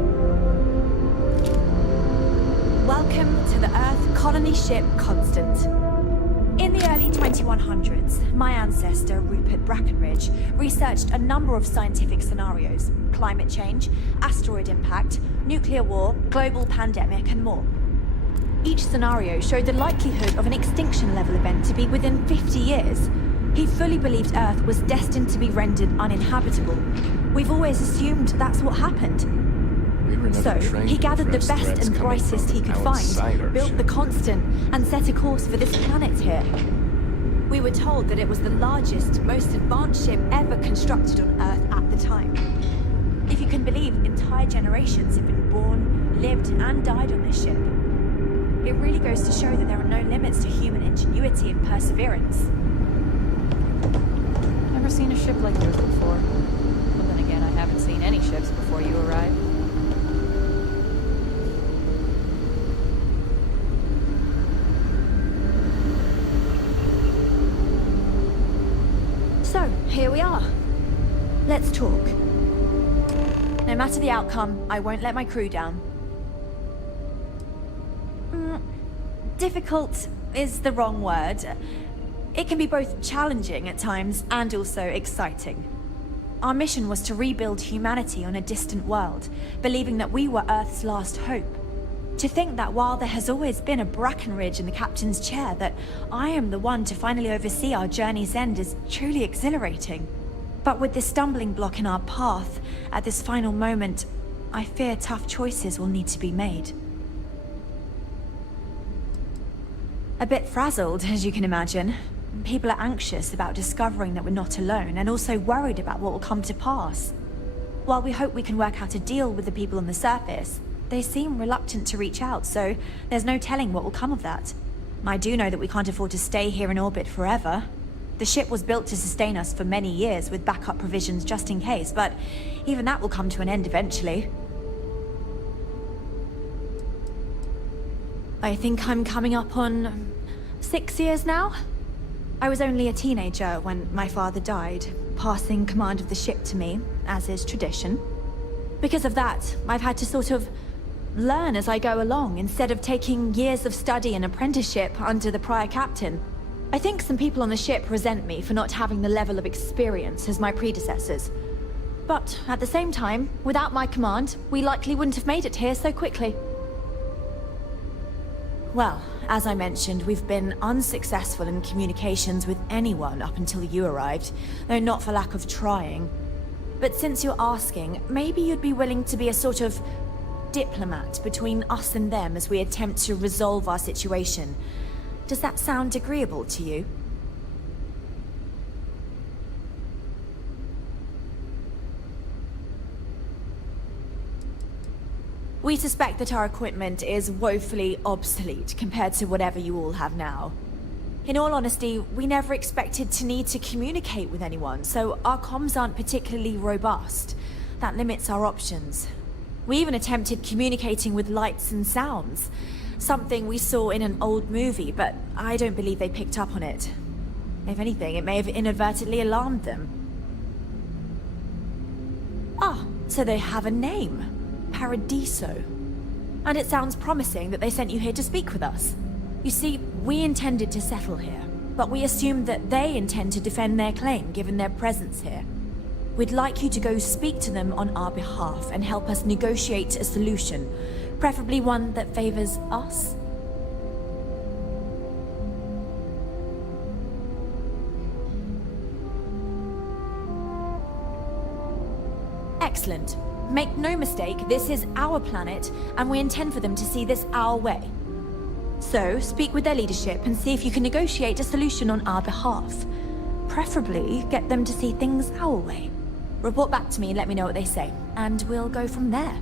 Welcome to the Earth colony ship Constant. In the early 2100s, my ancestor, Rupert Brackenridge, researched a number of scientific scenarios: climate change, asteroid impact, nuclear war, global pandemic, and more. Each scenario showed the likelihood of an extinction-level event to be within 50 years. He fully believed Earth was destined to be rendered uninhabitable. We've always assumed that's what happened. So, he gathered the best and brightest he could find, built the Constant, and set a course for this planet here. We were told that it was the largest, most advanced ship ever constructed on Earth at the time. If you can believe, entire generations have been born, lived, and died on this ship. It really goes to show that there are no limits to human ingenuity and perseverance. Never seen a ship like yours before. But then again, I haven't seen any ships before you arrived. So, here we are. Let's talk. No matter the outcome, I won't let my crew down. Difficult is the wrong word. It can be both challenging at times and also exciting. Our mission was to rebuild humanity on a distant world, believing that we were Earth's last hope. To think that while there has always been a Brackenridge in the captain's chair, that I am the one to finally oversee our journey's end is truly exhilarating. But with this stumbling block in our path, at this final moment, I fear tough choices will need to be made. A bit frazzled, as you can imagine. People are anxious about discovering that we're not alone, and also worried about what will come to pass. While we hope we can work out a deal with the people on the surface, they seem reluctant to reach out, so there's no telling what will come of that. I do know that we can't afford to stay here in orbit forever. The ship was built to sustain us for many years with backup provisions just in case, but even that will come to an end eventually. I think I'm coming up on 6 years now. I was only a teenager when my father died, passing command of the ship to me, as is tradition. Because of that, I've had to sort of learn as I go along instead of taking years of study and apprenticeship under the prior captain. I think some people on the ship resent me for not having the level of experience as my predecessors. But at the same time, without my command, we likely wouldn't have made it here so quickly. Well, as I mentioned, we've been unsuccessful in communications with anyone up until you arrived, though not for lack of trying. But since you're asking, maybe you'd be willing to be a sort of diplomat between us and them as we attempt to resolve our situation. Does that sound agreeable to you? We suspect that our equipment is woefully obsolete compared to whatever you all have now. In all honesty, we never expected to need to communicate with anyone, so our comms aren't particularly robust. That limits our options. We even attempted communicating with lights and sounds, something we saw in an old movie, but I don't believe they picked up on it. If anything, it may have inadvertently alarmed them. Ah, so they have a name. Paradiso. And it sounds promising that they sent you here to speak with us. You see, we intended to settle here, but we assumed that they intend to defend their claim given their presence here. We'd like you to go speak to them on our behalf and help us negotiate a solution, preferably one that favors us. Excellent. Make no mistake, this is our planet, and we intend for them to see this our way. So, speak with their leadership and see if you can negotiate a solution on our behalf. Preferably, get them to see things our way. Report back to me and let me know what they say, and we'll go from there.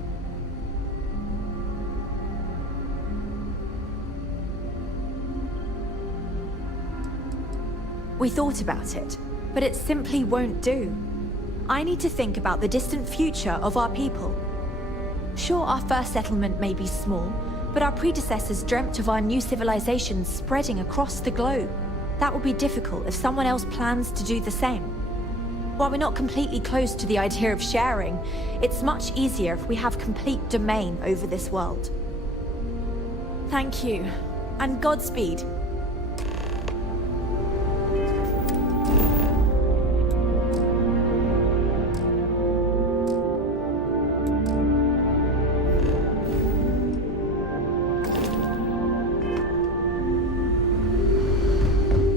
We thought about it, but it simply won't do. I need to think about the distant future of our people. Sure, our first settlement may be small, but our predecessors dreamt of our new civilization spreading across the globe. That will be difficult if someone else plans to do the same. While we're not completely close to the idea of sharing, it's much easier if we have complete domain over this world. Thank you, and Godspeed.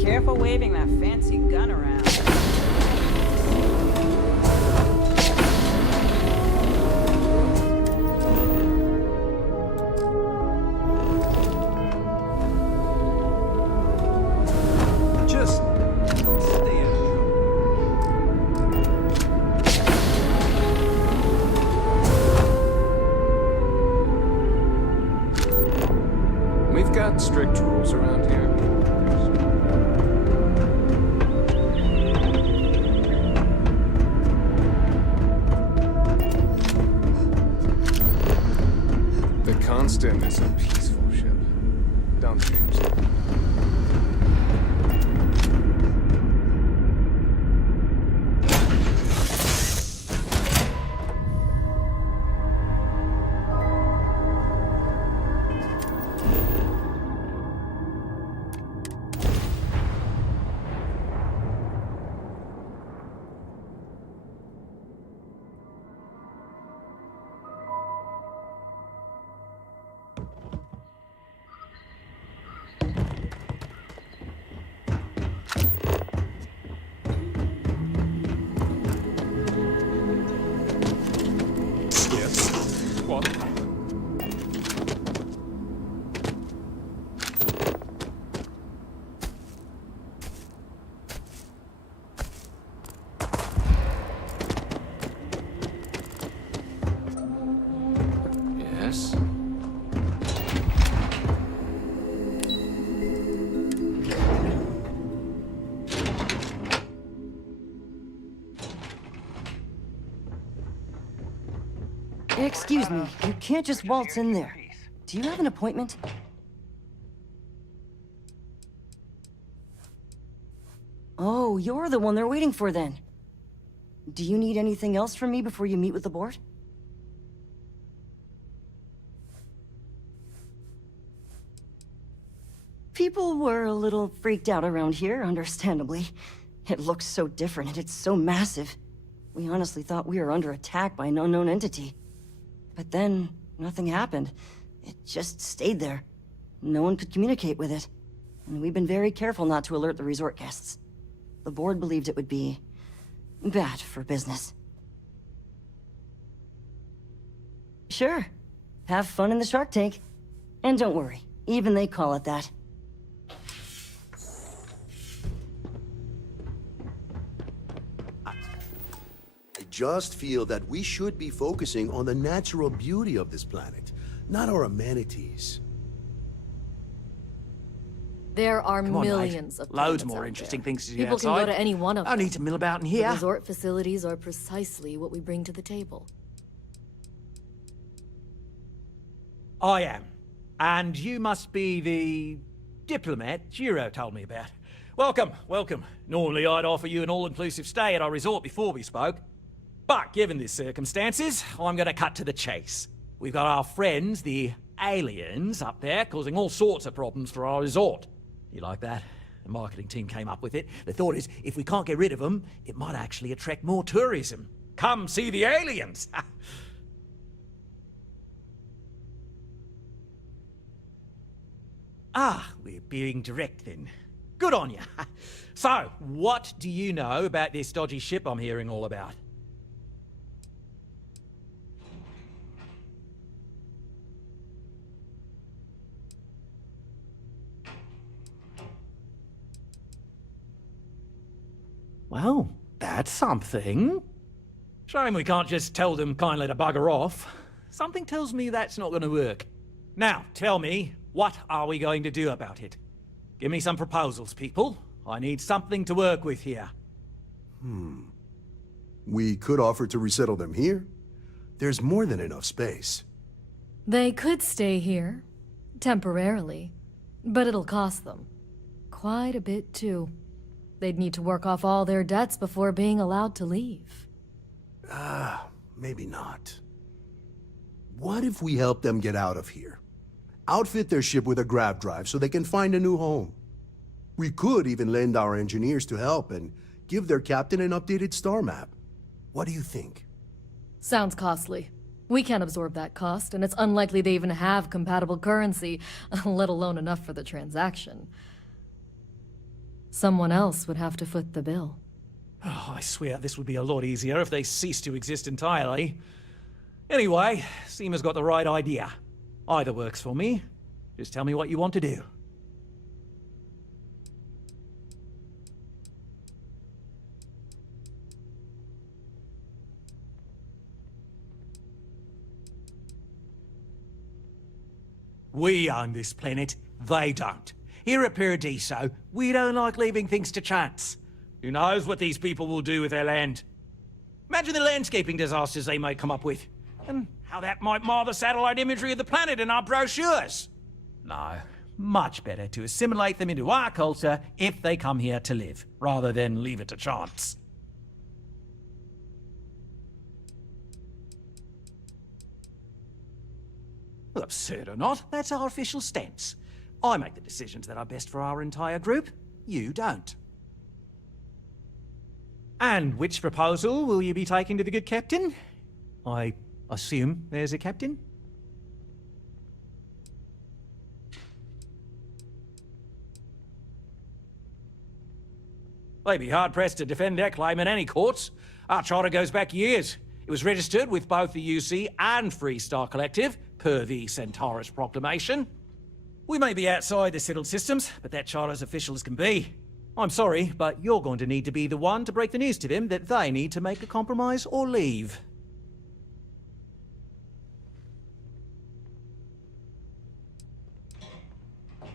Careful waving that fancy gun around. We've got strict rules around here. The Constant is a peaceful ship. Don't change it. Yes? Excuse me, you can't just waltz in there. Do you have an appointment? Oh, you're the one they're waiting for then. Do you need anything else from me before you meet with the board? People were a little freaked out around here, understandably. It looks so different and it's so massive. We honestly thought we were under attack by an unknown entity. But then, nothing happened. It just stayed there. No one could communicate with it. And we've been very careful not to alert the resort guests. The board believed it would be bad for business. Sure. Have fun in the shark tank. And don't worry, even they call it that. I just feel that we should be focusing on the natural beauty of this planet, not our amenities. There are Come on, millions mate. of Loads planets more out interesting there. things to do People outside. can go to any one of I them. need to mill about in The here. resort facilities are precisely what we bring to the table. I am. And you must be the diplomat Jiro told me about. Welcome, welcome. Normally I'd offer you an all-inclusive stay at our resort before we spoke. But given the circumstances, I'm gonna cut to the chase. We've got our friends, the aliens, up there, causing all sorts of problems for our resort. You like that? The marketing team came up with it. The thought is, if we can't get rid of them, it might actually attract more tourism. Come see the aliens! Ah, we're being direct then. Good on you. So, what do you know about this dodgy ship I'm hearing all about? Well, that's something. Shame we can't just tell them kindly to bugger off. Something tells me that's not going to work. Now, tell me, what are we going to do about it? Give me some proposals, people. I need something to work with here. We could offer to resettle them here. There's more than enough space. They could stay here, temporarily, but it'll cost them. Quite a bit, too. They'd need to work off all their debts before being allowed to leave. Maybe not. What if we help them get out of here? Outfit their ship with a grav drive so they can find a new home. We could even lend our engineers to help and give their captain an updated star map. What do you think? Sounds costly. We can't absorb that cost, and it's unlikely they even have compatible currency, let alone enough for the transaction. Someone else would have to foot the bill. Oh, I swear this would be a lot easier if they ceased to exist entirely. Anyway, Seema's got the right idea. Either works for me. Just tell me what you want to do. We own this planet, they don't. Here at Paradiso, we don't like leaving things to chance. Who knows what these people will do with their land? Imagine the landscaping disasters they might come up with, and how that might mar the satellite imagery of the planet in our brochures. No, much better to assimilate them into our culture if they come here to live, rather than leave it to chance. Well, absurd or not, that's our official stance. I make the decisions that are best for our entire group. You don't. And which proposal will you be taking to the good captain? I assume there's a captain? They'd be hard-pressed to defend their claim in any courts. Our charter goes back years. It was registered with both the UC and Freestar Collective, per the Centaurus Proclamation. We may be outside the settled systems, but that charter's official as can be. I'm sorry, but you're going to need to be the one to break the news to them that they need to make a compromise or leave.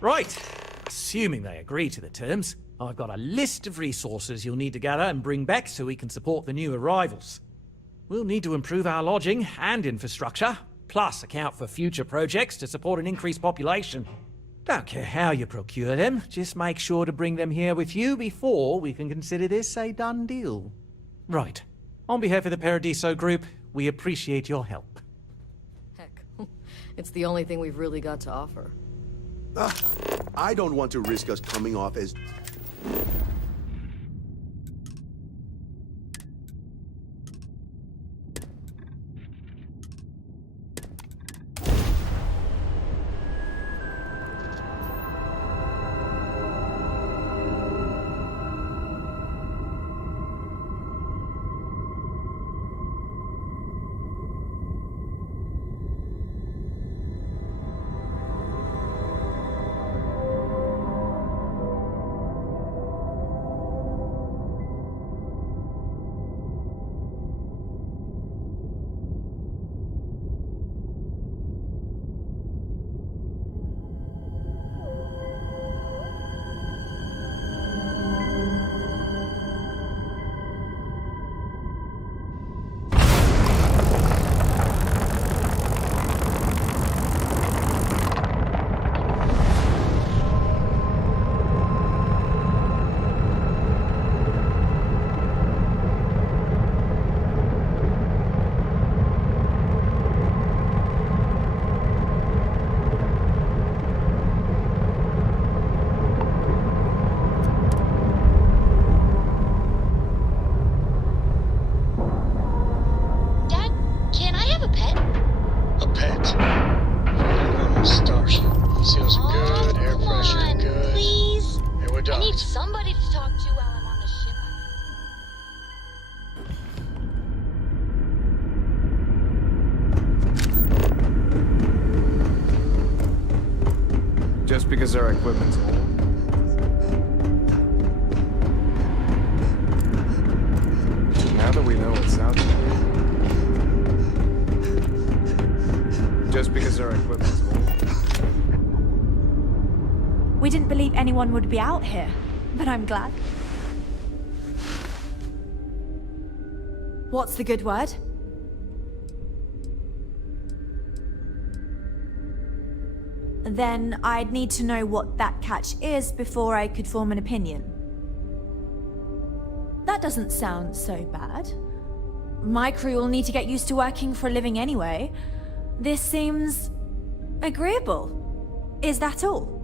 Right. Assuming they agree to the terms, I've got a list of resources you'll need to gather and bring back so we can support the new arrivals. We'll need to improve our lodging and infrastructure, plus account for future projects to support an increased population. Don't care how you procure them, just make sure to bring them here with you before we can consider this a done deal. Right. On behalf of the Paradiso Group, we appreciate your help. Heck, it's the only thing we've really got to offer. I don't want to risk us coming off as... Dad, can I have a pet? A pet. From starship. Seals are good, air Come pressure on, good. please. Hey, we're I need dogs. somebody to talk to while I'm on the ship. Just because our equipment's old? Now that we know what's out there. Just because our equipment's old? We didn't believe anyone would be out here, but I'm glad. What's the good word? Then I'd need to know what that catch is before I could form an opinion. That doesn't sound so bad. My crew will need to get used to working for a living anyway. This seems agreeable. Is that all?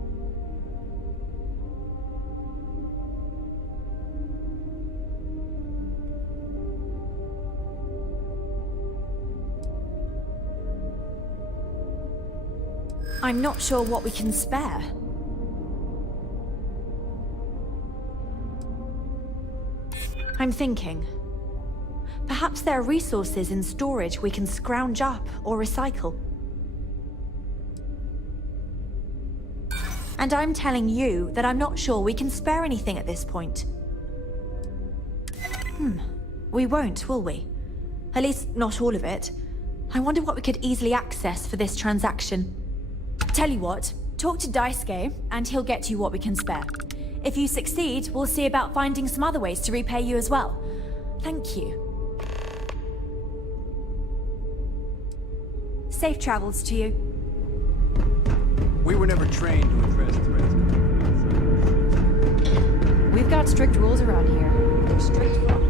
I'm not sure what we can spare. I'm thinking. Perhaps there are resources in storage we can scrounge up or recycle. And I'm telling you that I'm not sure we can spare anything at this point. We won't, will we? At least not all of it. I wonder what we could easily access for this transaction. Tell you what, talk to Daisuke, and he'll get you what we can spare. If you succeed, we'll see about finding some other ways to repay you as well. Thank you. Safe travels to you. We were never trained to address threats. We've got strict rules around here. They're strict rules.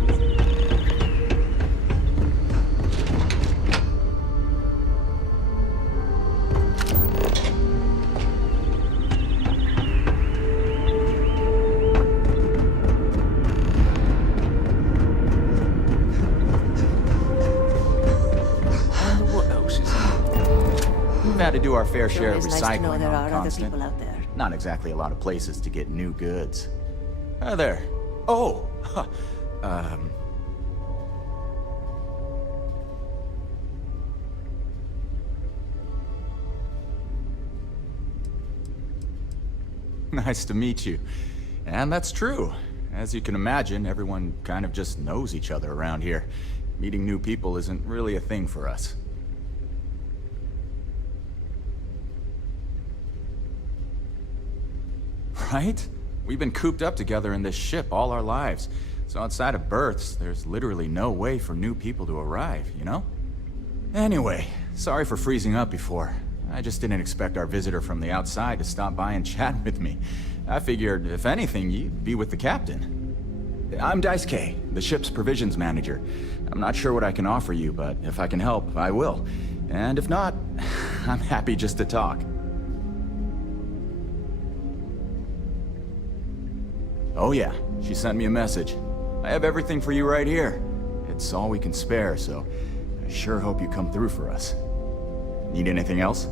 We've had to do our fair share of It's nice to know recycling there on are other constant. people out there. Not exactly a lot of places to get new goods. There. Oh! Nice to meet you. And that's true. As you can imagine, everyone kind of just knows each other around here. Meeting new people isn't really a thing for us. Right? We've been cooped up together in this ship all our lives. So outside of births, there's literally no way for new people to arrive, you know? Anyway, sorry for freezing up before. I just didn't expect our visitor from the outside to stop by and chat with me. I figured, if anything, you'd be with the captain. I'm Daisuke, the ship's provisions manager. I'm not sure what I can offer you, but if I can help, I will. And if not, I'm happy just to talk. Oh yeah, she sent me a message. I have everything for you right here. It's all we can spare, so I sure hope you come through for us. Need anything else?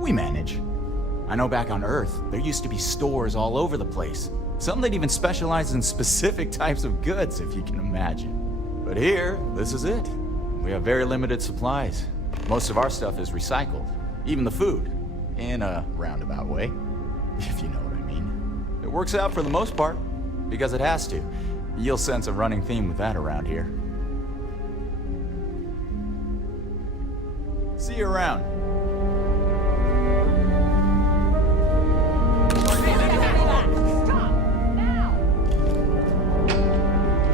We manage. I know back on Earth, there used to be stores all over the place. Some that even specialize in specific types of goods, if you can imagine. But here, this is it. We have very limited supplies. Most of our stuff is recycled. Even the food. In a roundabout way. If you know what I mean. It works out for the most part. Because it has to. You'll sense a running theme with that around here. See you around.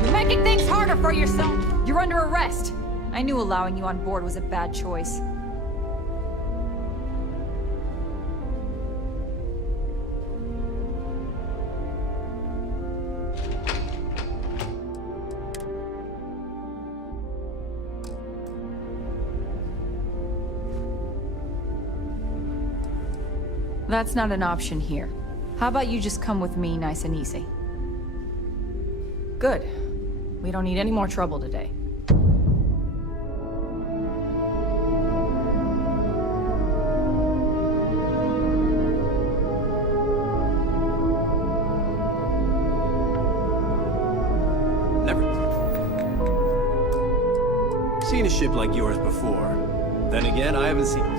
You're making things harder for yourself. You're under arrest. I knew allowing you on board was a bad choice. That's not an option here. How about you just come with me nice and easy? Good. We don't need any more trouble today. Never seen a ship like yours before. Then again, I haven't seen...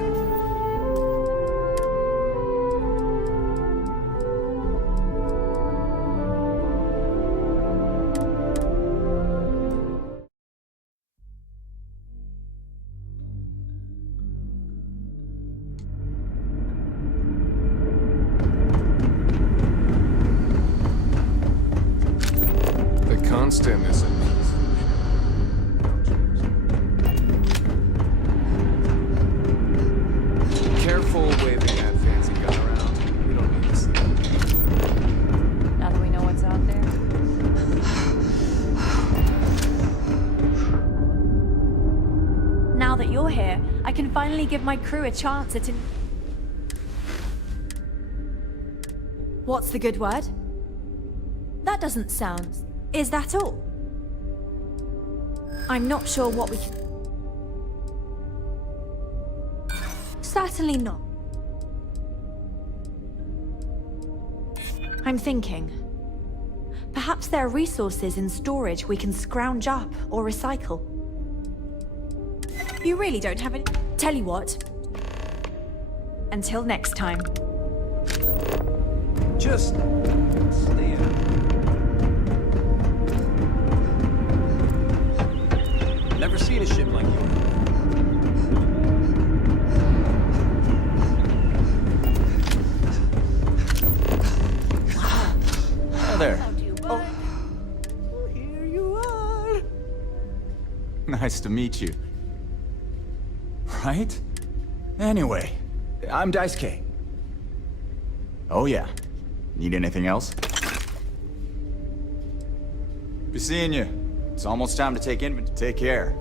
Constant is it? Careful waving that fancy gun around. We don't need to see it. Now that we know what's out there. Now that you're here, I can finally give my crew a chance at What's the good word? That doesn't sound... Is that all? I'm not sure what we can... Certainly not. I'm thinking. Perhaps there are resources in storage we can scrounge up or recycle. You really don't have any... Tell you what. Until next time. Just... stay in. Never seen a ship like yours. Oh, there. Oh. Here you are. Nice to meet you. Right? Anyway, I'm Dice K. Oh yeah. Need anything else? Be seeing you. It's almost time to take care.